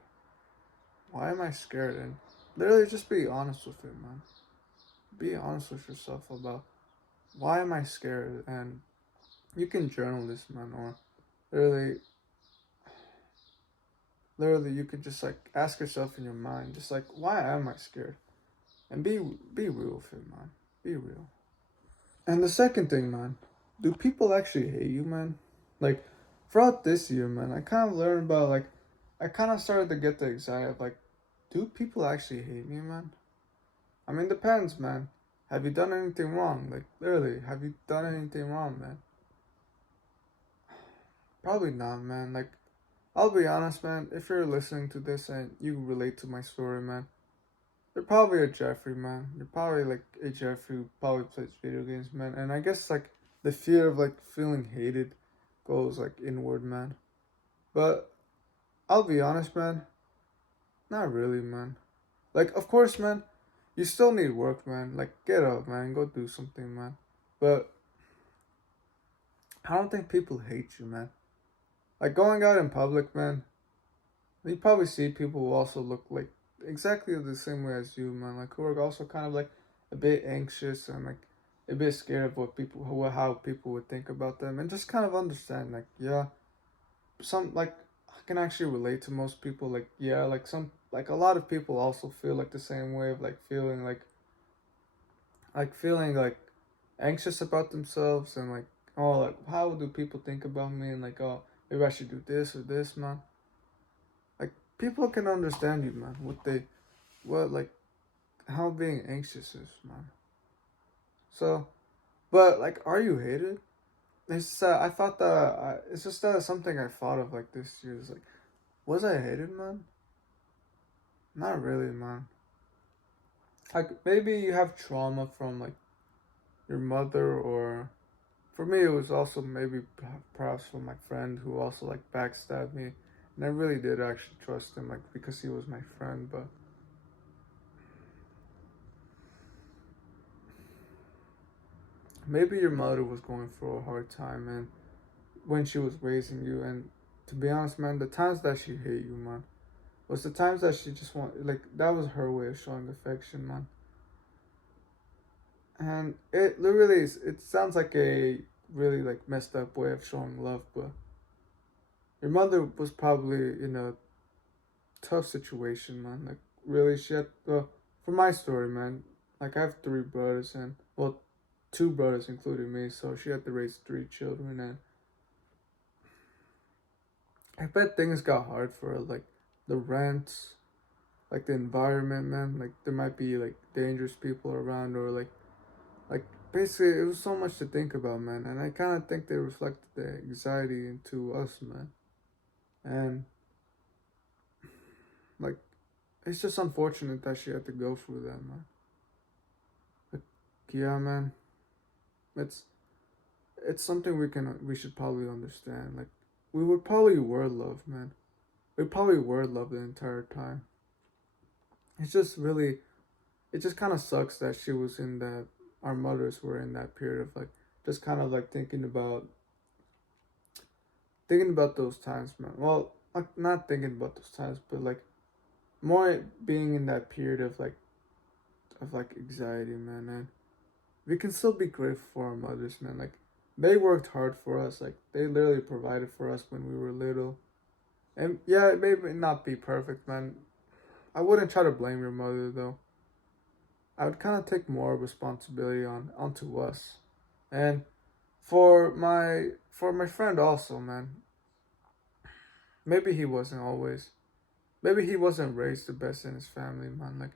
Why am I scared? And literally just be honest with it, man. Be honest with yourself about why am I scared? And you can journal this, man, or literally, literally, you could just like ask yourself in your mind, just like, why am I scared? And be real with it, man. Be real. And the second thing, man, do people actually hate you, man? Like, throughout this year, man, I kind of learned about like, I kind of started to get the anxiety of like, do people actually hate me, man? I mean, depends, man. Have you done anything wrong? Like, literally, have you done anything wrong, man? Probably not, man. Like, I'll be honest, man. If you're listening to this and you relate to my story, man, you're probably a Jeffrey, man. You're probably like a Jeffrey who probably plays video games, man. And I guess like the fear of like feeling hated goes like inward, man. But I'll be honest, man. Not really, man. Like, of course, man. You still need work, man. Like, get up, man. Go do something, man. But I don't think people hate you, man. Like going out in public, man. You probably see people who also look like exactly the same way as you, man. Like who are also kind of like a bit anxious and like a bit scared of how people would think about them, and just kind of understand, like yeah, some like I can actually relate to most people. Like yeah, like some like a lot of people also feel like the same way of like feeling like anxious about themselves and like oh like how do people think about me and like oh maybe I should do this or this, man. Like people can understand you, man. What like how being anxious is, man. So, but like, are you hated? It's I thought that it's just something I thought of like this year. It's like, was I hated, man? Not really, man. Like maybe you have trauma from like your mother, or for me it was also maybe perhaps from my friend who also like backstabbed me, and I really did actually trust him like because he was my friend, but maybe your mother was going through a hard time, and when she was raising you. And to be honest, man, the times that she hate you, man, was the times that she just like, that was her way of showing affection, man. And it literally it sounds like a really like messed up way of showing love, but your mother was probably in a tough situation, man. Like, really, she had, well, for my story, man, like, I have three brothers, and, well, two brothers, including me, so she had to raise three children, and I bet things got hard for her, like, the rents, like, the environment, man, like, there might be, like, dangerous people around, or, like, basically, it was so much to think about, man, and I kind of think they reflected the anxiety into us, man, and, like, it's just unfortunate that she had to go through that, man. Like, yeah, man. It's something we should probably understand. Like, were loved, man. We probably were loved the entire time. It's just really, it just kind of sucks that she was in that. Our mothers were in that period of like, just kind of like thinking about those times, man. Well, like, not thinking about those times, but like more being in that period of like anxiety, man. And we can still be grateful for our mothers, man. Like, they worked hard for us. Like, they literally provided for us when we were little. And yeah, it may not be perfect, man. I wouldn't try to blame your mother though. I would kind of take more responsibility onto us. And for my friend also, man. Maybe he wasn't always. Maybe he wasn't raised the best in his family, man. Like,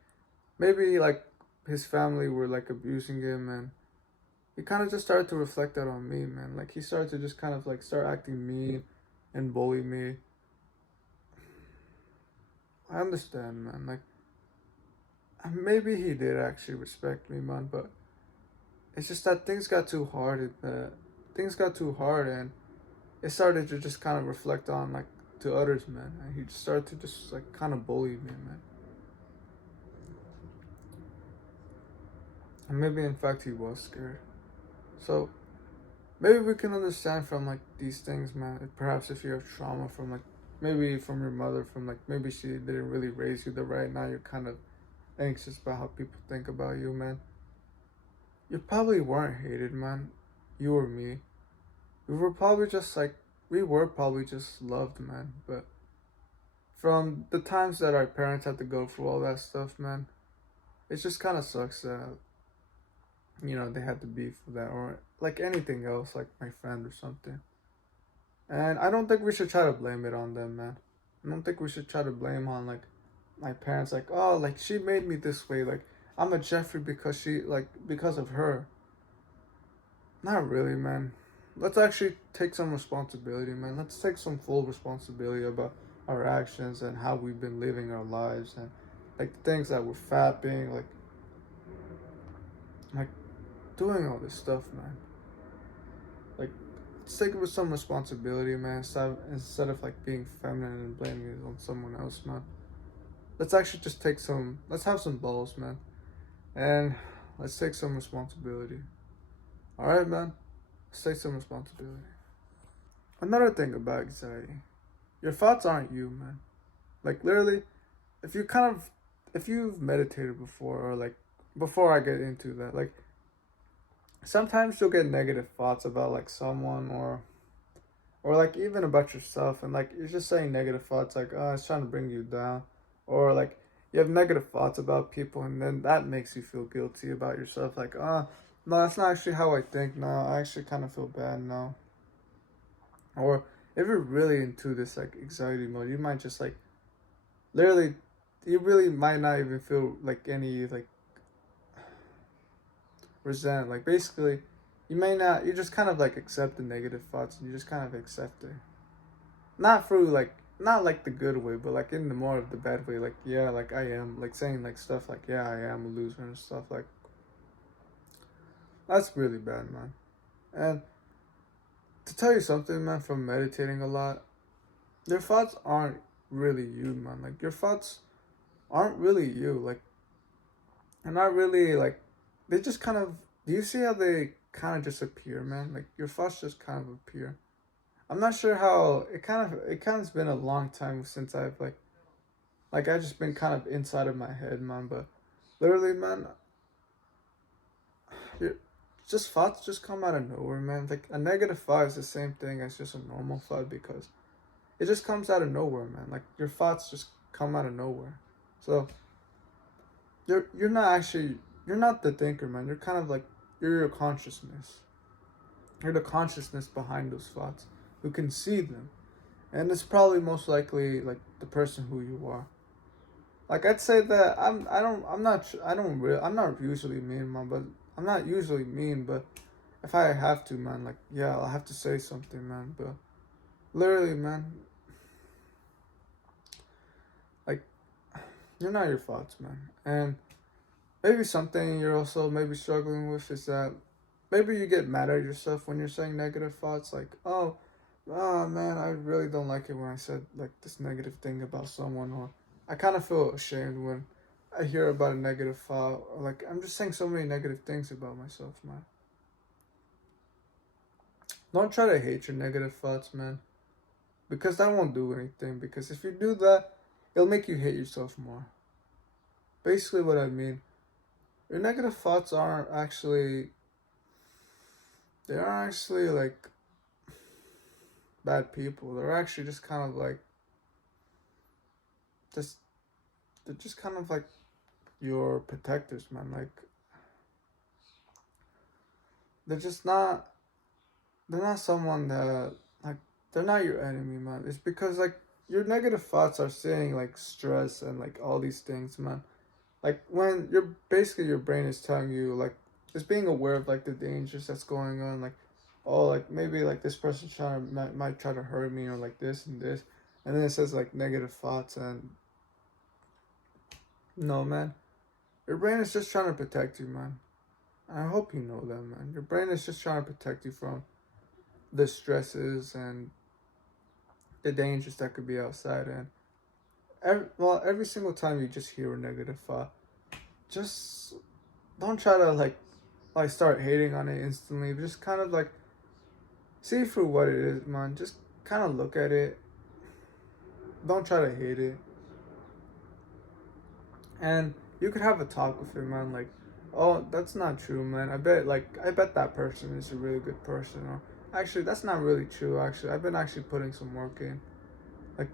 maybe like his family were like abusing him, and he kind of just started to reflect that on me, man. Like, he started to just kind of like start acting mean and bully me. I understand, man. Like, maybe he did actually respect me, man, but it's just that things got too hard. Things got too hard, and it started to just kind of reflect on like to others, man. And he just started to just like kind of bully me, man. And maybe in fact he was scared. So maybe we can understand from like these things, man. Perhaps if you have trauma from like maybe from your mother, from like maybe she didn't really raise you the right, now you're kind of anxious about how people think about you, man. You probably weren't hated, man. You or me. We were probably just like, we were probably just loved, man. But from the times that our parents had to go through all that stuff, man, it just kind of sucks that, you know, they had to be for that, or like anything else, like my friend or something. And I don't think we should try to blame it on them, man. I don't think we should try to blame on like my parents, like, oh, like she made me this way, like I'm a Jeffrey because of her. Not really, man. Let's actually take some responsibility, man. Let's take some full responsibility about our actions and how we've been living our lives, and like the things that we're fapping, like doing all this stuff, man. Like, let's take it with some responsibility, man. Instead of like being feminine and blaming it on someone else, man. Let's actually just let's have some balls, man. And let's take some responsibility. Alright, man? Let's take some responsibility. Another thing about anxiety. Your thoughts aren't you, man. Like, literally, if you've meditated before, or like, before I get into that, like, sometimes you'll get negative thoughts about like someone, or like even about yourself, and like you're just saying negative thoughts like, oh, it's trying to bring you down, or like you have negative thoughts about people, and then that makes you feel guilty about yourself, like, oh, no, that's not actually how I think. No, I actually kind of feel bad now. Or if you're really into this like anxiety mode, you might just like literally, you really might not even feel like any like resent. Like, basically, you may not. You just kind of like accept the negative thoughts, and you just kind of accept it. Not through like, not like the good way, but like in the more of the bad way. Like, yeah, like I am, like saying like stuff like, yeah, I am a loser and stuff like. That's really bad, man. And to tell you something, man, from meditating a lot, your thoughts aren't really you, man. Like, your thoughts aren't really you. Like, they're not really like, they just kind of. Do you see how they kind of just appear, man? Like, your thoughts just kind of appear. I'm not sure how it kind of's been a long time since I've like I just been kind of inside of my head, man. But literally, man, you're, just thoughts just come out of nowhere, man. Like a negative thought is the same thing as just a normal thought because it just comes out of nowhere, man. Like your thoughts just come out of nowhere. So you're not the thinker, man. You're kind of like you're your consciousness. You're the consciousness behind those thoughts who can see them. And it's probably most likely like the person who you are. Like I'd say that I'm not usually mean, man, but I'm not usually mean, but if I have to, man, like yeah, I'll have to say something, man, but literally, man, like you're not your thoughts, man. And maybe something you're also maybe struggling with is that maybe you get mad at yourself when you're saying negative thoughts, like, oh man, I really don't like it when I said like this negative thing about someone, or I kind of feel ashamed when I hear about a negative thought, or like I'm just saying so many negative things about myself, man. Don't try to hate your negative thoughts, man, because that won't do anything. Because if you do that, it'll make you hate yourself more. Basically, what I mean, your negative thoughts they aren't actually like bad people. They're actually just kind of like just they're just kind of like your protectors, man. Like they're just not they're not someone that like they're not your enemy, man. It's because like your negative thoughts are saying like stress and like all these things, man. Like when you're basically your brain is telling you like just being aware of like the dangers that's going on, like oh like maybe like this person's trying to might try to hurt me or like this and this, and then it says like negative thoughts and no, man, your brain is just trying to protect you, man. I hope you know that, man. Your brain is just trying to protect you from the stresses and the dangers that could be outside. And every single time you just hear a negative thought, just don't try to like start hating on it instantly. Just kind of like see through what it is, man. Just kind of look at it. Don't try to hate it. And you could have a talk with it, man. Like, oh, that's not true, man. I bet that person is a really good person. Or actually, that's not really true. Actually, I've been actually putting some work in. Like,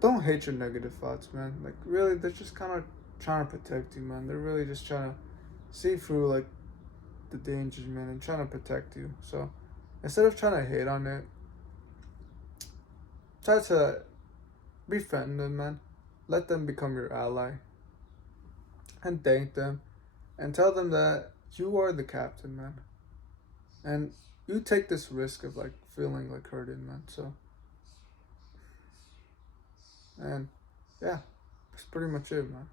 don't hate your negative thoughts, man. Like, really, they're just kind of trying to protect you, man. They're really just trying to see through like the dangers, man, and trying to protect you. So instead of trying to hate on it, try to befriend them, man. Let them become your ally and thank them and tell them that you are the captain, man. And you take this risk of like feeling like hurting, man. So, and yeah, that's pretty much it, man.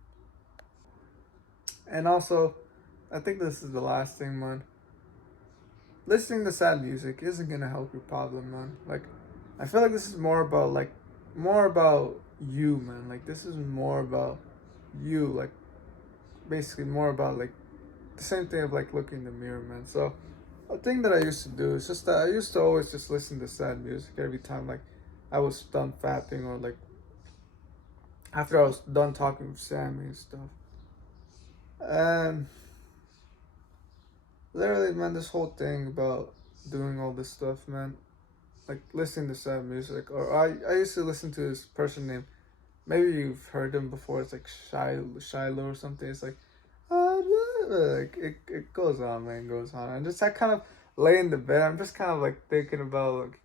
And also, I think this is the last thing, man. Listening to sad music isn't gonna help your problem, man. Like, I feel like this is more about you, man. Like, this is more about you. Like, basically more about like the same thing of like looking in the mirror, man. So a thing that I used to do is just that I used to always just listen to sad music every time like I was done fapping or like after I was done talking with Sammy and stuff. And literally, man, this whole thing about doing all this stuff, man, like listening to sad music, or I used to listen to this person named, maybe you've heard him before. It's like Shiloh or something. It's like, like it goes on, man, goes on. And just I kind of lay in the bed. I'm just kind of like thinking about like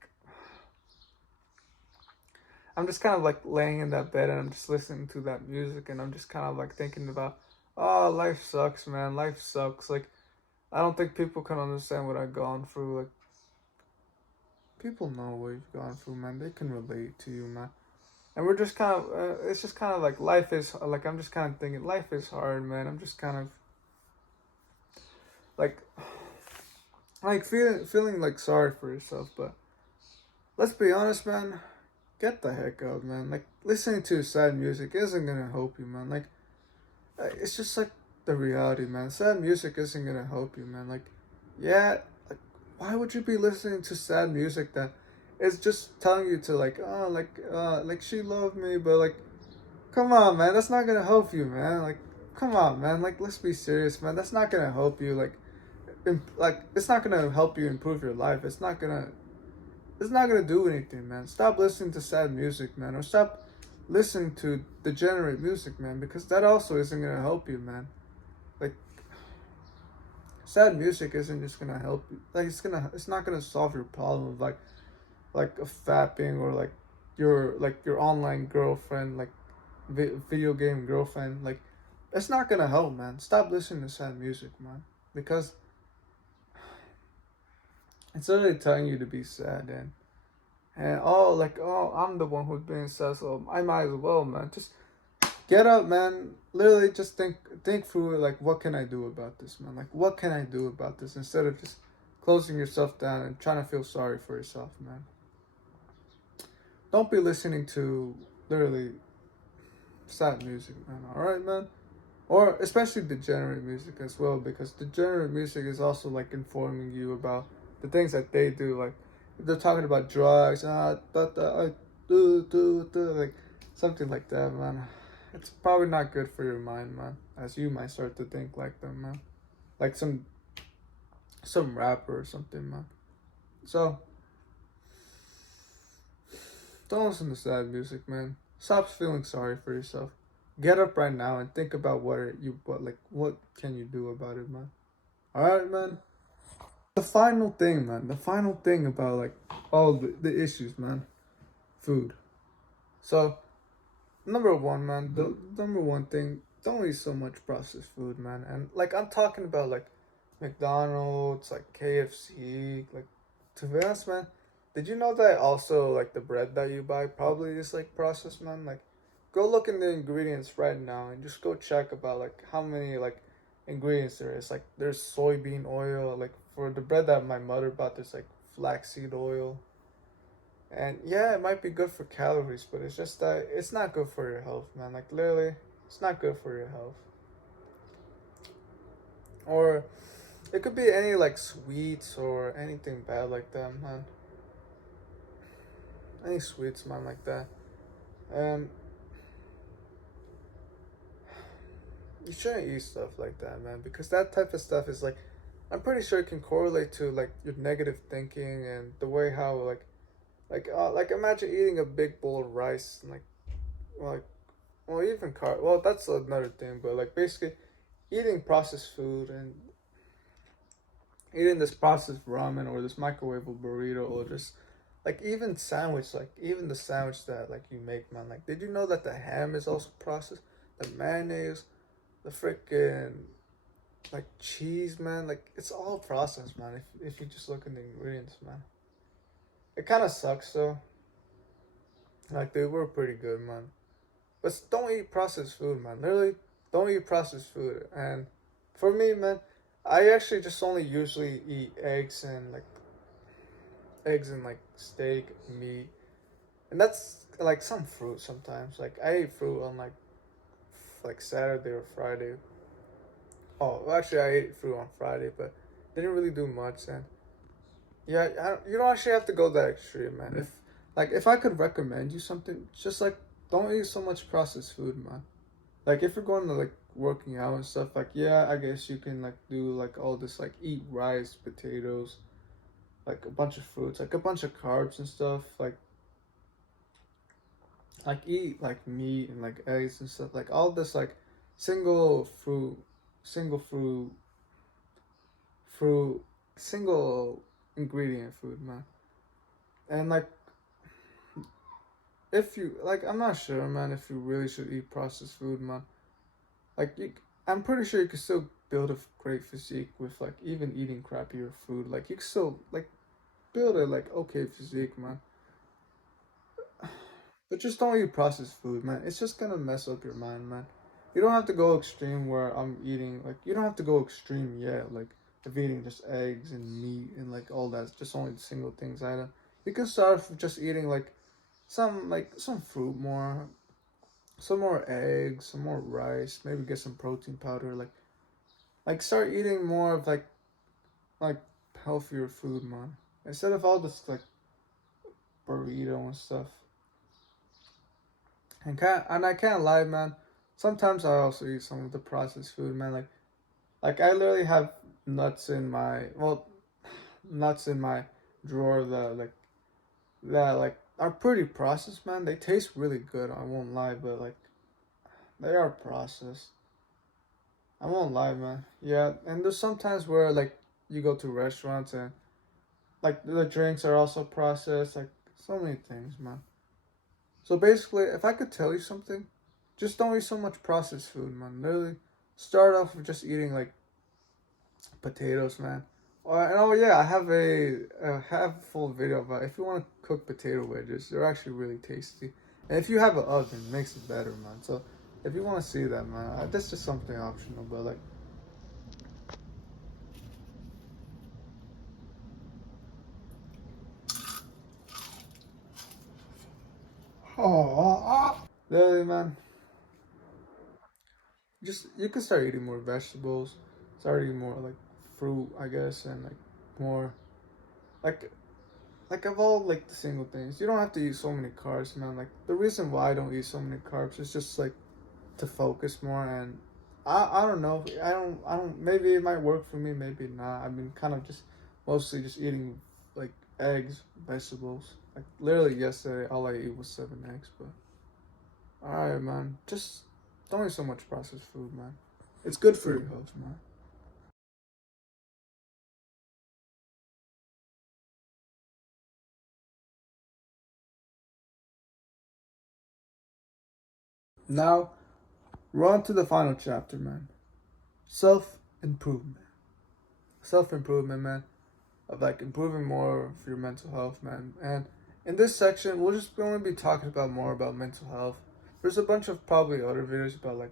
I'm just kind of like laying in that bed and I'm just listening to that music and I'm just kind of like thinking about, oh, life sucks, man. Life sucks. Like I don't think people can understand what I've gone through. Like people know what you've gone through, man. They can relate to you, man. And we're just kind of, it's just kind of like life is, like, I'm just kind of thinking, life is hard, man. I'm just kind of, like, feeling like sorry for yourself. But let's be honest, man. Get the heck out, man. Like, listening to sad music isn't gonna help you, man. Like, it's just like the reality, man. Sad music isn't gonna help you, man. Like, yeah, like, why would you be listening to sad music that it's just telling you to like, oh, like she loved me, but like, come on, man, that's not gonna help you, man. Like, come on, man. Like, let's be serious, man. That's not gonna help you. Like, it's not gonna help you improve your life. It's not gonna do anything, man. Stop listening to sad music, man, or stop listening to degenerate music, man, because that also isn't gonna help you, man. Like, sad music isn't just gonna help you. Like, it's not gonna solve your problem of like a fapping or like your online girlfriend, like video game girlfriend. Like, it's not gonna help, man. Stop listening to sad music, man, because it's literally telling you to be sad and oh, like, oh, I'm the one who's being sad, so I might as well, man. Just get up, man. Literally, just think through it. Like, what can I do about this, man? Like, what can I do about this instead of just closing yourself down and trying to feel sorry for yourself, man. Don't be listening to literally sad music, man. All right, man. Or especially degenerate music as well, because degenerate music is also like informing you about the things that they do. Like, if they're talking about drugs, like something like that, man. It's probably not good for your mind, man. As you might start to think like them, man. Like some rapper or something, man. So don't listen to sad music, man. Stop feeling sorry for yourself. Get up right now and think about what can you do about it, man. All right, man. The final thing, man. The final thing about like all the issues, man. Food. So number one, man. The number one thing. Don't eat so much processed food, man. And like I'm talking about like McDonald's, like KFC, like to be honest, man. Did you know that also like the bread that you buy probably is like processed, man? Like, go look in the ingredients right now and just go check about like how many like ingredients there is. Like, there's soybean oil. Like, for the bread that my mother bought, there's like flaxseed oil. And yeah, it might be good for calories, but it's just that it's not good for your health, man. Like, literally, it's not good for your health. Or it could be any like sweets or anything bad like that, man. Any sweets, man, like that. And you shouldn't eat stuff like that, man, because that type of stuff is like, I'm pretty sure it can correlate to like your negative thinking and the way how like imagine eating a big bowl of rice and like well even well, that's another thing, but like basically eating processed food and eating this processed ramen or this microwavable burrito or just like even the sandwich that like you make, man. Like, did you know that the ham is also processed? The mayonnaise, the freaking like cheese, man. Like, it's all processed, man. If you just look in the ingredients, man. It kind of sucks though. Like, they were pretty good, man. But don't eat processed food, man. Literally, don't eat processed food. And for me, man, I actually just only usually eat eggs and like steak, meat, and that's like some fruit sometimes. Like, I eat fruit on like Saturday or Friday. Oh, well, actually, I ate fruit on Friday, but didn't really do much. And yeah, you don't actually have to go that extreme, man. If I could recommend you something, just like don't eat so much processed food, man. Like, if you're going to like working out and stuff, like, yeah, I guess you can like do like all this, like eat rice, potatoes, like a bunch of fruits, like a bunch of carbs and stuff, like eat like meat and like eggs and stuff, like all this like single fruit, single fruit, fruit, single ingredient food, man. And like, if you like, I'm not sure, man, if you really should eat processed food, man. Like, I'm pretty sure you could still build a great physique with like even eating crappier food. Like, you can still like build a like okay physique, man. But just don't eat processed food, man. It's just gonna mess up your mind, man. You don't have to go extreme where I'm eating like, you don't have to go extreme yet, like of eating just eggs and meat and like all that. Just only single things item. You can start with just eating like some fruit more, some more eggs, some more rice, maybe get some protein powder, like start eating more of like healthier food, man. Instead of all this like burrito and stuff. And I can't lie, man. Sometimes I also eat some of the processed food, man. Like I literally have nuts in my nuts in my drawer that are pretty processed, man. They taste really good. I won't lie, but like they are processed. I won't lie, man. Yeah, and there's sometimes where like you go to restaurants and like the drinks are also processed. Like so many things, man. So basically, if I could tell you something, just don't eat so much processed food, man. Literally, start off with just eating like potatoes, man. And oh yeah, I have a full video about if you want to cook potato wedges. They're actually really tasty, and if you have an oven, it makes it better, man. So if you want to see that, man, that's just something optional. But like, literally, man, just you can start eating more vegetables, start eating more like fruit, I guess, and like more like of all like the single things. You don't have to eat so many carbs, man. Like the reason why I don't eat so many carbs is just like to focus more, and I don't know. I don't maybe it might work for me, maybe not. I've been kind of just mostly just eating like eggs, vegetables. Like literally yesterday all I ate was 7 eggs, but alright, man. Just don't eat so much processed food, man. It's good for your health, man. Now we're on to the final chapter, man. Self improvement. Self improvement, man. Of like improving more for your mental health, man. And in this section, we're just going to be talking about more about mental health. There's a bunch of probably other videos about like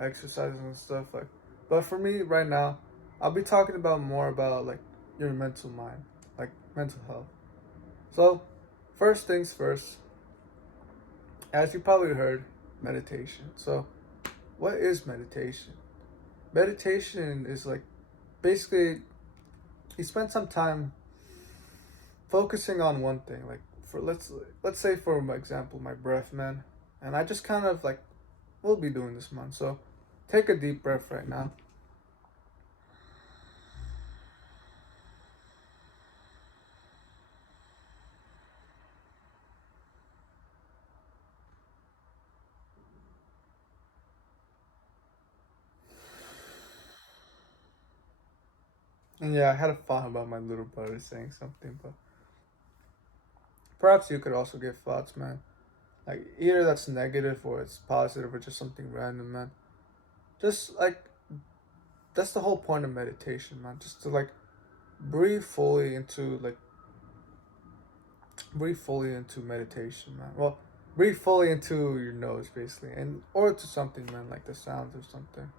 exercises and stuff like, but for me right now, I'll be talking about more about like your mental mind, like mental health. So, first things first, as you probably heard, meditation. So, what is meditation? Meditation is like basically you spend some time focusing on one thing, like for let's say for my example my breath, man, and I just kind of like we'll be doing this month, so take a deep breath right now. And yeah, I had a thought about my little brother saying something, but perhaps you could also give thoughts, man, like either that's negative or it's positive or just something random, man. Just like that's the whole point of meditation, man, just to like breathe fully into like breathe fully into meditation, man. Well, breathe fully into your nose, basically, and or to something, man, like the sounds or something.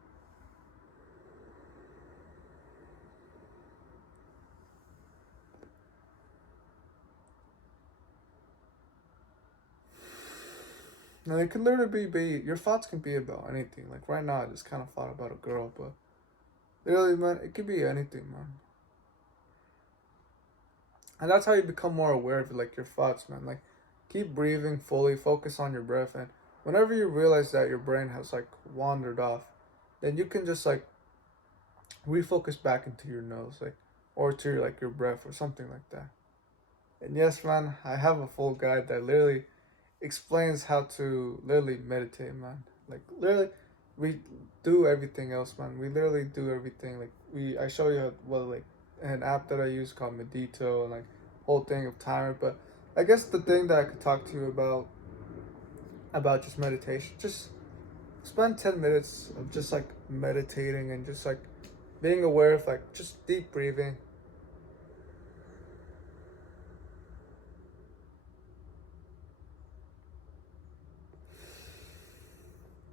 Now, it can literally be your thoughts can be about anything. Like right now, I just kind of thought about a girl, but literally, man, it could be anything, man. And that's how you become more aware of like your thoughts, man. Like, keep breathing fully, focus on your breath, and whenever you realize that your brain has like wandered off, then you can just like refocus back into your nose, like, or to like your breath or something like that. And yes, man, I have a full guide that literally explains how to literally meditate, man. Like literally, we do everything else, man. We literally do everything. Like I show you how, well, like an app that I use called Medito and like whole thing of timer. But I guess the thing that I could talk to you about just meditation, just spend 10 minutes of just like meditating and just like being aware of like just deep breathing.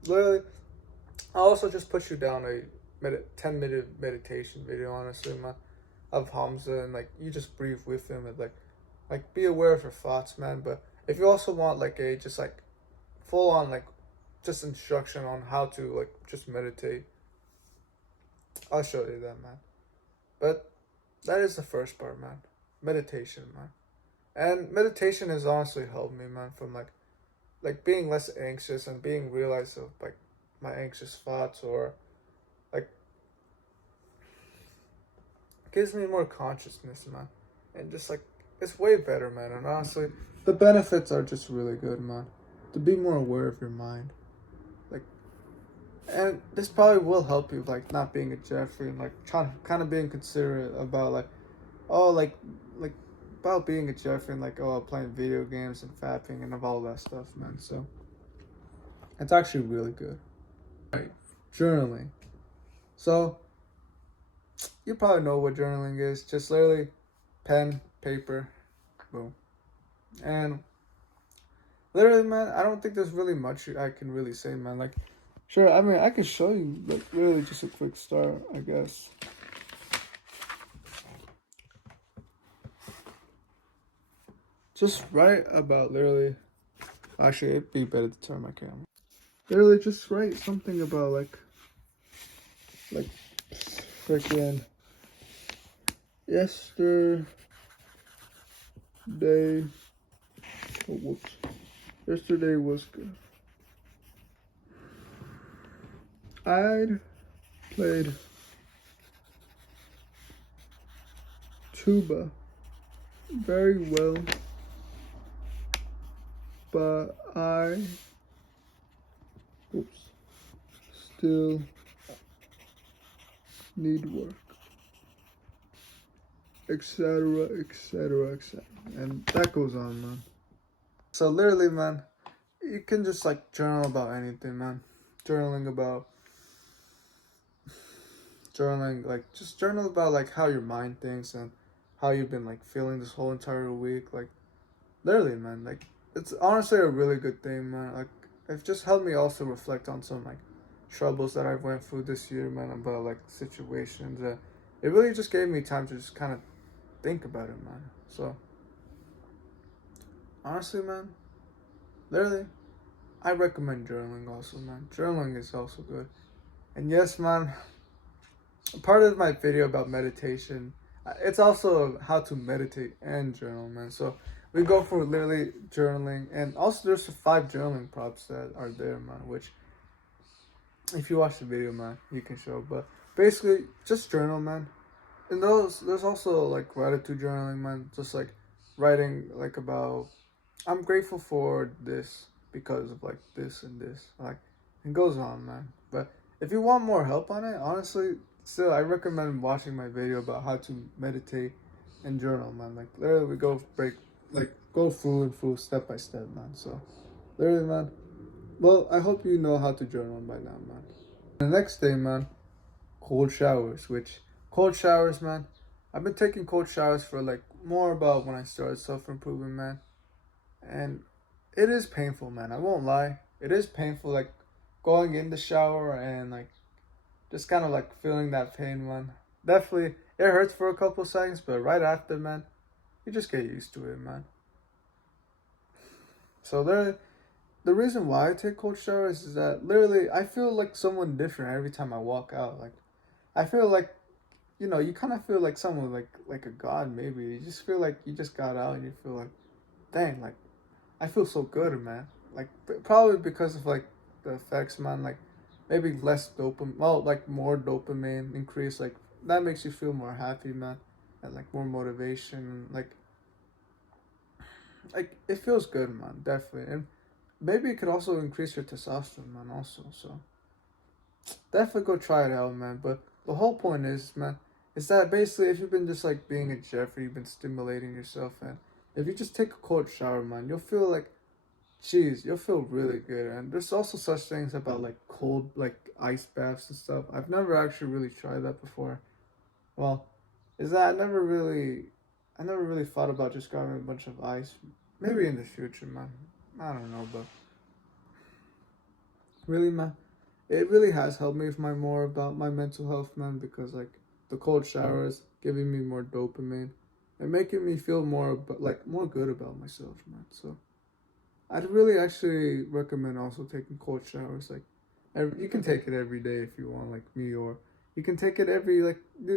Literally, I'll also just put you down a 10-minute meditation video, honestly, man, of Hamza, and like you just breathe with him and like be aware of your thoughts, man. But if you also want like a just like full on like just instruction on how to like just meditate, I'll show you that, man. But that is the first part, man. Meditation, man. And meditation has honestly helped me, man, from like being less anxious and being realized of like my anxious thoughts, or like gives me more consciousness, man. And just like it's way better, man. And honestly, the benefits are just really good, man. To be more aware of your mind. Like, and this probably will help you like not being a Jeffrey and like trying kind of being considerate about like oh like about being a Jeffrey and like oh playing video games and fapping and of all that stuff, man. So it's actually really good. Right. Journaling. So you probably know what journaling is. Just literally pen, paper, boom. And literally, man, I don't think there's really much I can really say, man. Like, sure, I mean, I could show you, like, really just a quick start, I guess. Just write about literally. Actually, it'd be better to turn my camera. Literally, just write something about, like, freaking yesterday. Oh, whoops. Yesterday was good. I'd played tuba very well, but I still need work, etc., etc., etc. And that goes on, man. So literally, man, you can just like journal about anything, man. Journaling, like just journal about like how your mind thinks and how you've been like feeling this whole entire week. Like literally, man, like it's honestly a really good thing, man. Like it's just helped me also reflect on some like troubles that I've went through this year, man, about like situations that it really just gave me time to just kind of think about it, man. So honestly, man, literally, I recommend journaling also, man. Journaling is also good. And yes, man, part of my video about meditation, it's also how to meditate and journal, man. So we go for literally journaling, and also there's 5 journaling prompts that are there, man, which if you watch the video, man, you can show. But basically, just journal, man. And there's also like gratitude journaling, man. Just like writing like about I'm grateful for this because of like this and this. Like it goes on, man. But if you want more help on it, honestly, still I recommend watching my video about how to meditate and journal, man. Like literally we go through step by step, man. So literally, man. Well, I hope you know how to journal by now, man. The next day, man, cold showers, which cold showers, man. I've been taking cold showers for like more about when I started self-improvement, man. And it is painful, man. I won't lie. It is painful, like going in the shower and like just kind of like feeling that pain, man. Definitely, it hurts for a couple seconds, but right after, man, you just get used to it, man. So the reason why I take cold showers is that literally I feel like someone different every time I walk out. Like I feel like you kind of feel like someone like a god maybe. You just feel like you just got out and you feel like, dang, like I feel so good, man. Like probably because of like the effects, man. Like maybe less dopamine, well, like more dopamine increase. Like that makes you feel more happy, man, and like more motivation. Like it feels good, man. Definitely, and maybe it could also increase your testosterone, man. Also, so definitely go try it out, man. But the whole point is, man, is that basically if you've been just like being a Jeffrey, you've been stimulating yourself, and if you just take a cold shower, man, you'll feel like jeez, you'll feel really good. And there's also such things about like cold, like ice baths and stuff. I've never actually really tried that before. Well, is that I never really thought about just grabbing a bunch of ice. Maybe in the future, man. I don't know, but really, man, it really has helped me with my more about my mental health, man, because like the cold showers giving me more dopamine and making me feel more, but like more good about myself, man. So I'd really actually recommend also taking cold showers. Like, you can take it every day if you want, like me, or you can take it every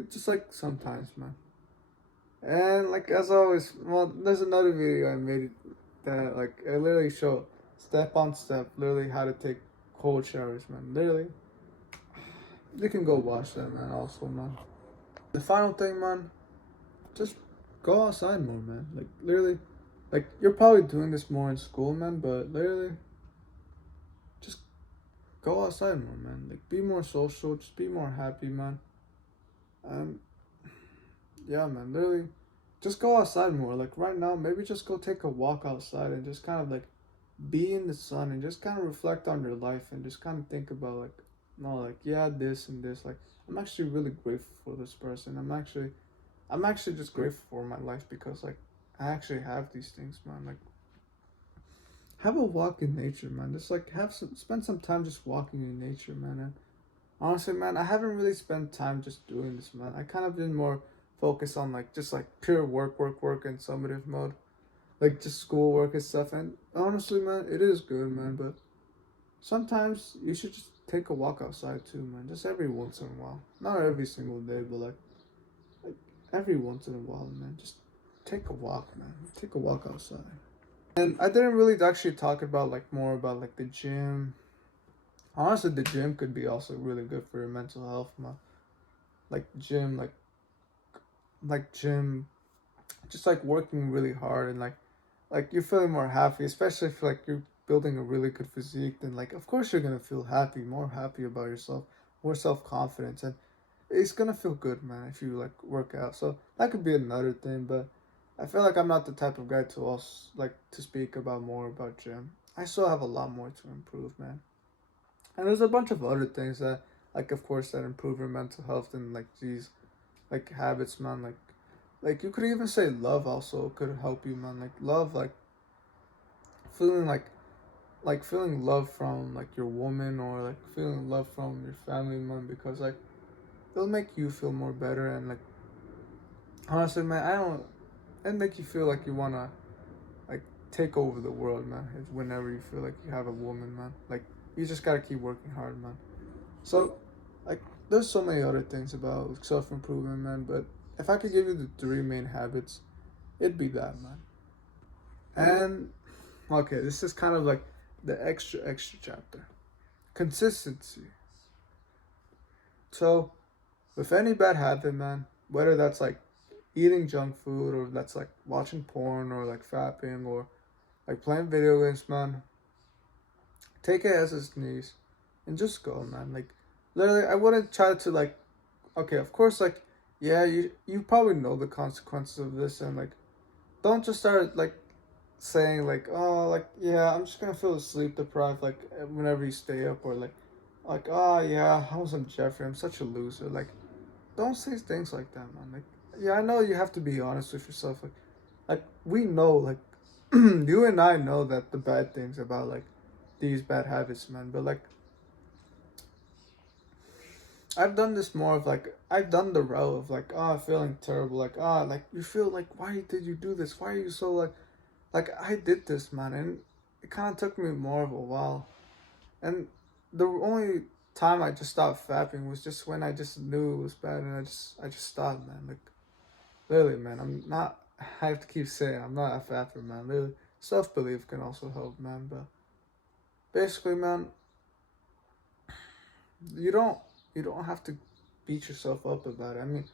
just like sometimes, man. And like as always, well, there's another video I made that like I literally show step on step, literally how to take cold showers, man. Literally, you can go watch that, man. Also, man. The final thing, man, just go outside more, man. Like literally, like you're probably doing this more in school, man, but literally, just go outside more, man. Like be more social, just be more happy, man. And yeah, man, literally, just go outside more. Like right now, maybe just go take a walk outside and just kind of like be in the sun and just kind of reflect on your life and just kind of think about like, no, like yeah, this and this. Like I'm actually really grateful for this person. I'm actually just grateful for my life because like I actually have these things, man. Like have a walk in nature, man. Just like spend some time just walking in nature, man. And honestly, man, I haven't really spent time just doing this, man. I kind of been more focused on like just like pure work and summative mode, like just schoolwork and stuff. And honestly, man, it is good, man. But sometimes you should just take a walk outside too, man. Just every once in a while, not every single day, but like every once in a while, man. Just take a walk, man. Take a walk outside. And I didn't really actually talk about like more about like the gym. Honestly, the gym could be also really good for your mental health, man. Like gym, like gym, just like working really hard and like you're feeling more happy, especially if like you're building a really good physique. Then like of course you're gonna feel happy, more happy about yourself, more self confidence, and it's gonna feel good, man, if you like work out. So that could be another thing, but I feel like I'm not the type of guy to also like to speak about more about gym. I still have a lot more to improve, man. And there's a bunch of other things that like of course that improve your mental health and like these like habits, man. Like you could even say love also could help you, man. Like love, feeling like feeling love from like your woman or like feeling love from your family, man, because like it'll make you feel more better. And like honestly, man, I don't it make you feel like you wanna like take over the world, man. Whenever you feel like you have a woman, man, like you just gotta keep working hard, man. So like there's so many other things about self improvement, man, but if I could give you the three main habits, it'd be that, man. And okay, this is kind of like the extra chapter. Consistency. So with any bad habit, man, whether that's like eating junk food or that's like watching porn or like fapping or like playing video games, man, take it as its knees and just go, man. Like literally I wouldn't try to like okay, of course like yeah, you probably know the consequences of this and like don't just start like saying like oh like yeah I'm just gonna feel sleep deprived like whenever you stay up or like oh yeah I wasn't Jeffrey, I'm such a loser. Like don't say things like that, man. Like yeah, I know you have to be honest with yourself. Like we know like you and I know that the bad things about like these bad habits, man. But like I've done this more of like I've done the route of like feeling terrible like like you feel like why did you do this, why are you so like I did this, man, and it kind of took me more of a while. And the only time I just stopped fapping was just when I just knew it was bad, and I just stopped, man. Like literally, man. I'm not. I have to keep saying I'm not a fapper, man. Literally, self belief can also help, man. But basically, man, you don't you don't have to beat yourself up about it. I mean,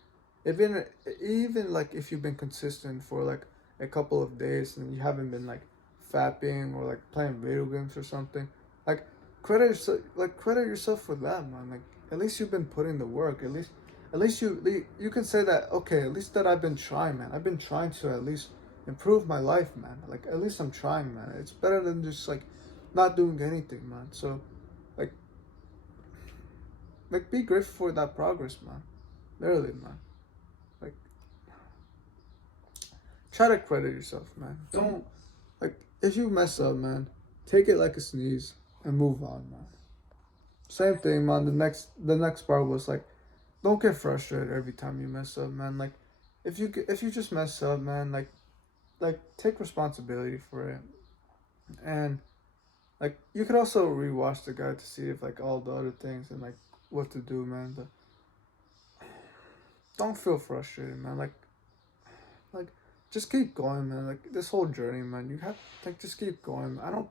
even even like if you've been consistent for like a couple of days and you haven't been like fapping or like playing video games or something, like credit yourself for that, man. Like at least you've been putting the work. At least you can say that okay. At least that I've been trying, man. I've been trying to at least improve my life, man. Like at least I'm trying, man. It's better than just like not doing anything, man. So like be grateful for that progress, man. Literally, man. Like try to credit yourself, man. Don't like if you mess up, man, take it like a sneeze and move on, man. Same thing, man. The next part was like, don't get frustrated every time you mess up, man. Like, if you just mess up, man, like take responsibility for it, and like you could also rewatch the guide to see if like all the other things and like what to do, man. But don't feel frustrated, man. Like like just keep going, man. Like this whole journey, man. You have like just keep going. I don't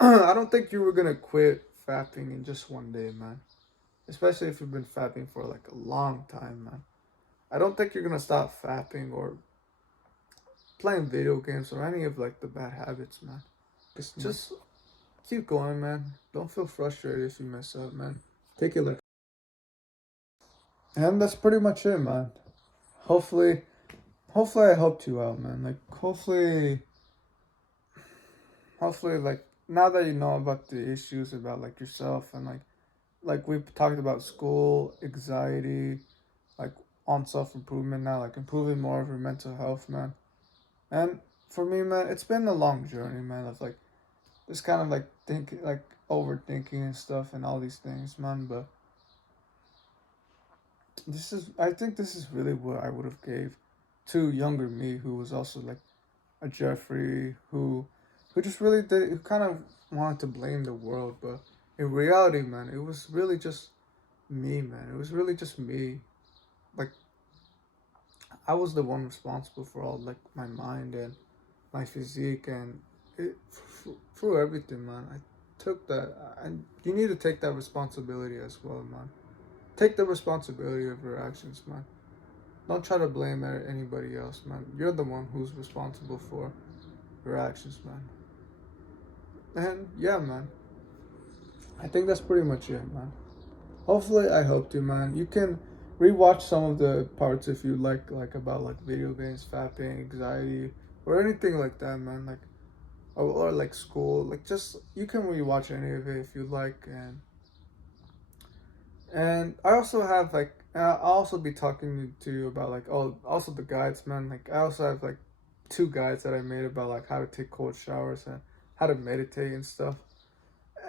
I don't think you were gonna quit fapping in just one day, man. Especially if you've been fapping for like a long time, man. I don't think you're gonna stop fapping or playing video games or any of like the bad habits, man. Just keep going, man. Don't feel frustrated if you mess up, man. Take it like, and that's pretty much it, man. Hopefully, hopefully I helped you out, man. Like hopefully like now that you know about the issues about like yourself and like we've talked about school, anxiety, like on self improvement now, like improving more of your mental health, man. And for me, man, it's been a long journey, man, of like just kind of like thinking, like overthinking and stuff and all these things, man. But I think this is really what I would have gave to younger me, who was also like a Jeffery, who just really did, who kind of wanted to blame the world, but in reality, man, it was really just me, man. It was really just me. Like I was the one responsible for all like my mind and my physique and through everything, man. I took that, and you need to take that responsibility as well, man. Take the responsibility of your actions, man. Don't try to blame anybody else, man. You're the one who's responsible for your actions, man. And yeah, man. I think that's pretty much it, man. Hopefully, I helped you, man. You can rewatch some of the parts if you like about like video games, fapping, anxiety, or anything like that, man. Like or like school, like just you can rewatch any of it if you like, and I also have like I'll also be talking to you about like also the guides, man. Like I also have like 2 guides that I made about like how to take cold showers and how to meditate and stuff.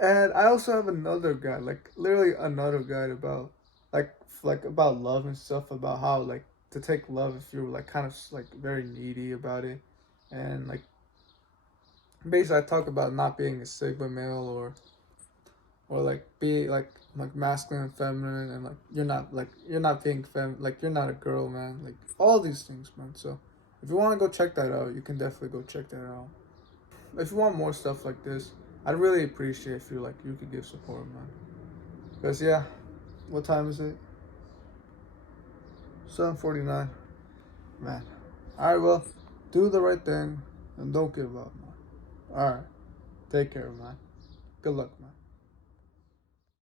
And I also have another guide, like literally another guide about like about love and stuff, about how like to take love if you're like kind of like very needy about it, and like basically I talk about not being a sigma male or like be like masculine and feminine, and like you're not being like you're not a girl, man. Like all these things, man. So if you want to go check that out, you can definitely go check that out. If you want more stuff like this, I'd really appreciate if you could give support, man. Because yeah, what time is it? 7:49, man. All right, well, do the right thing and don't give up, man. All right, take care, man. Good luck, man.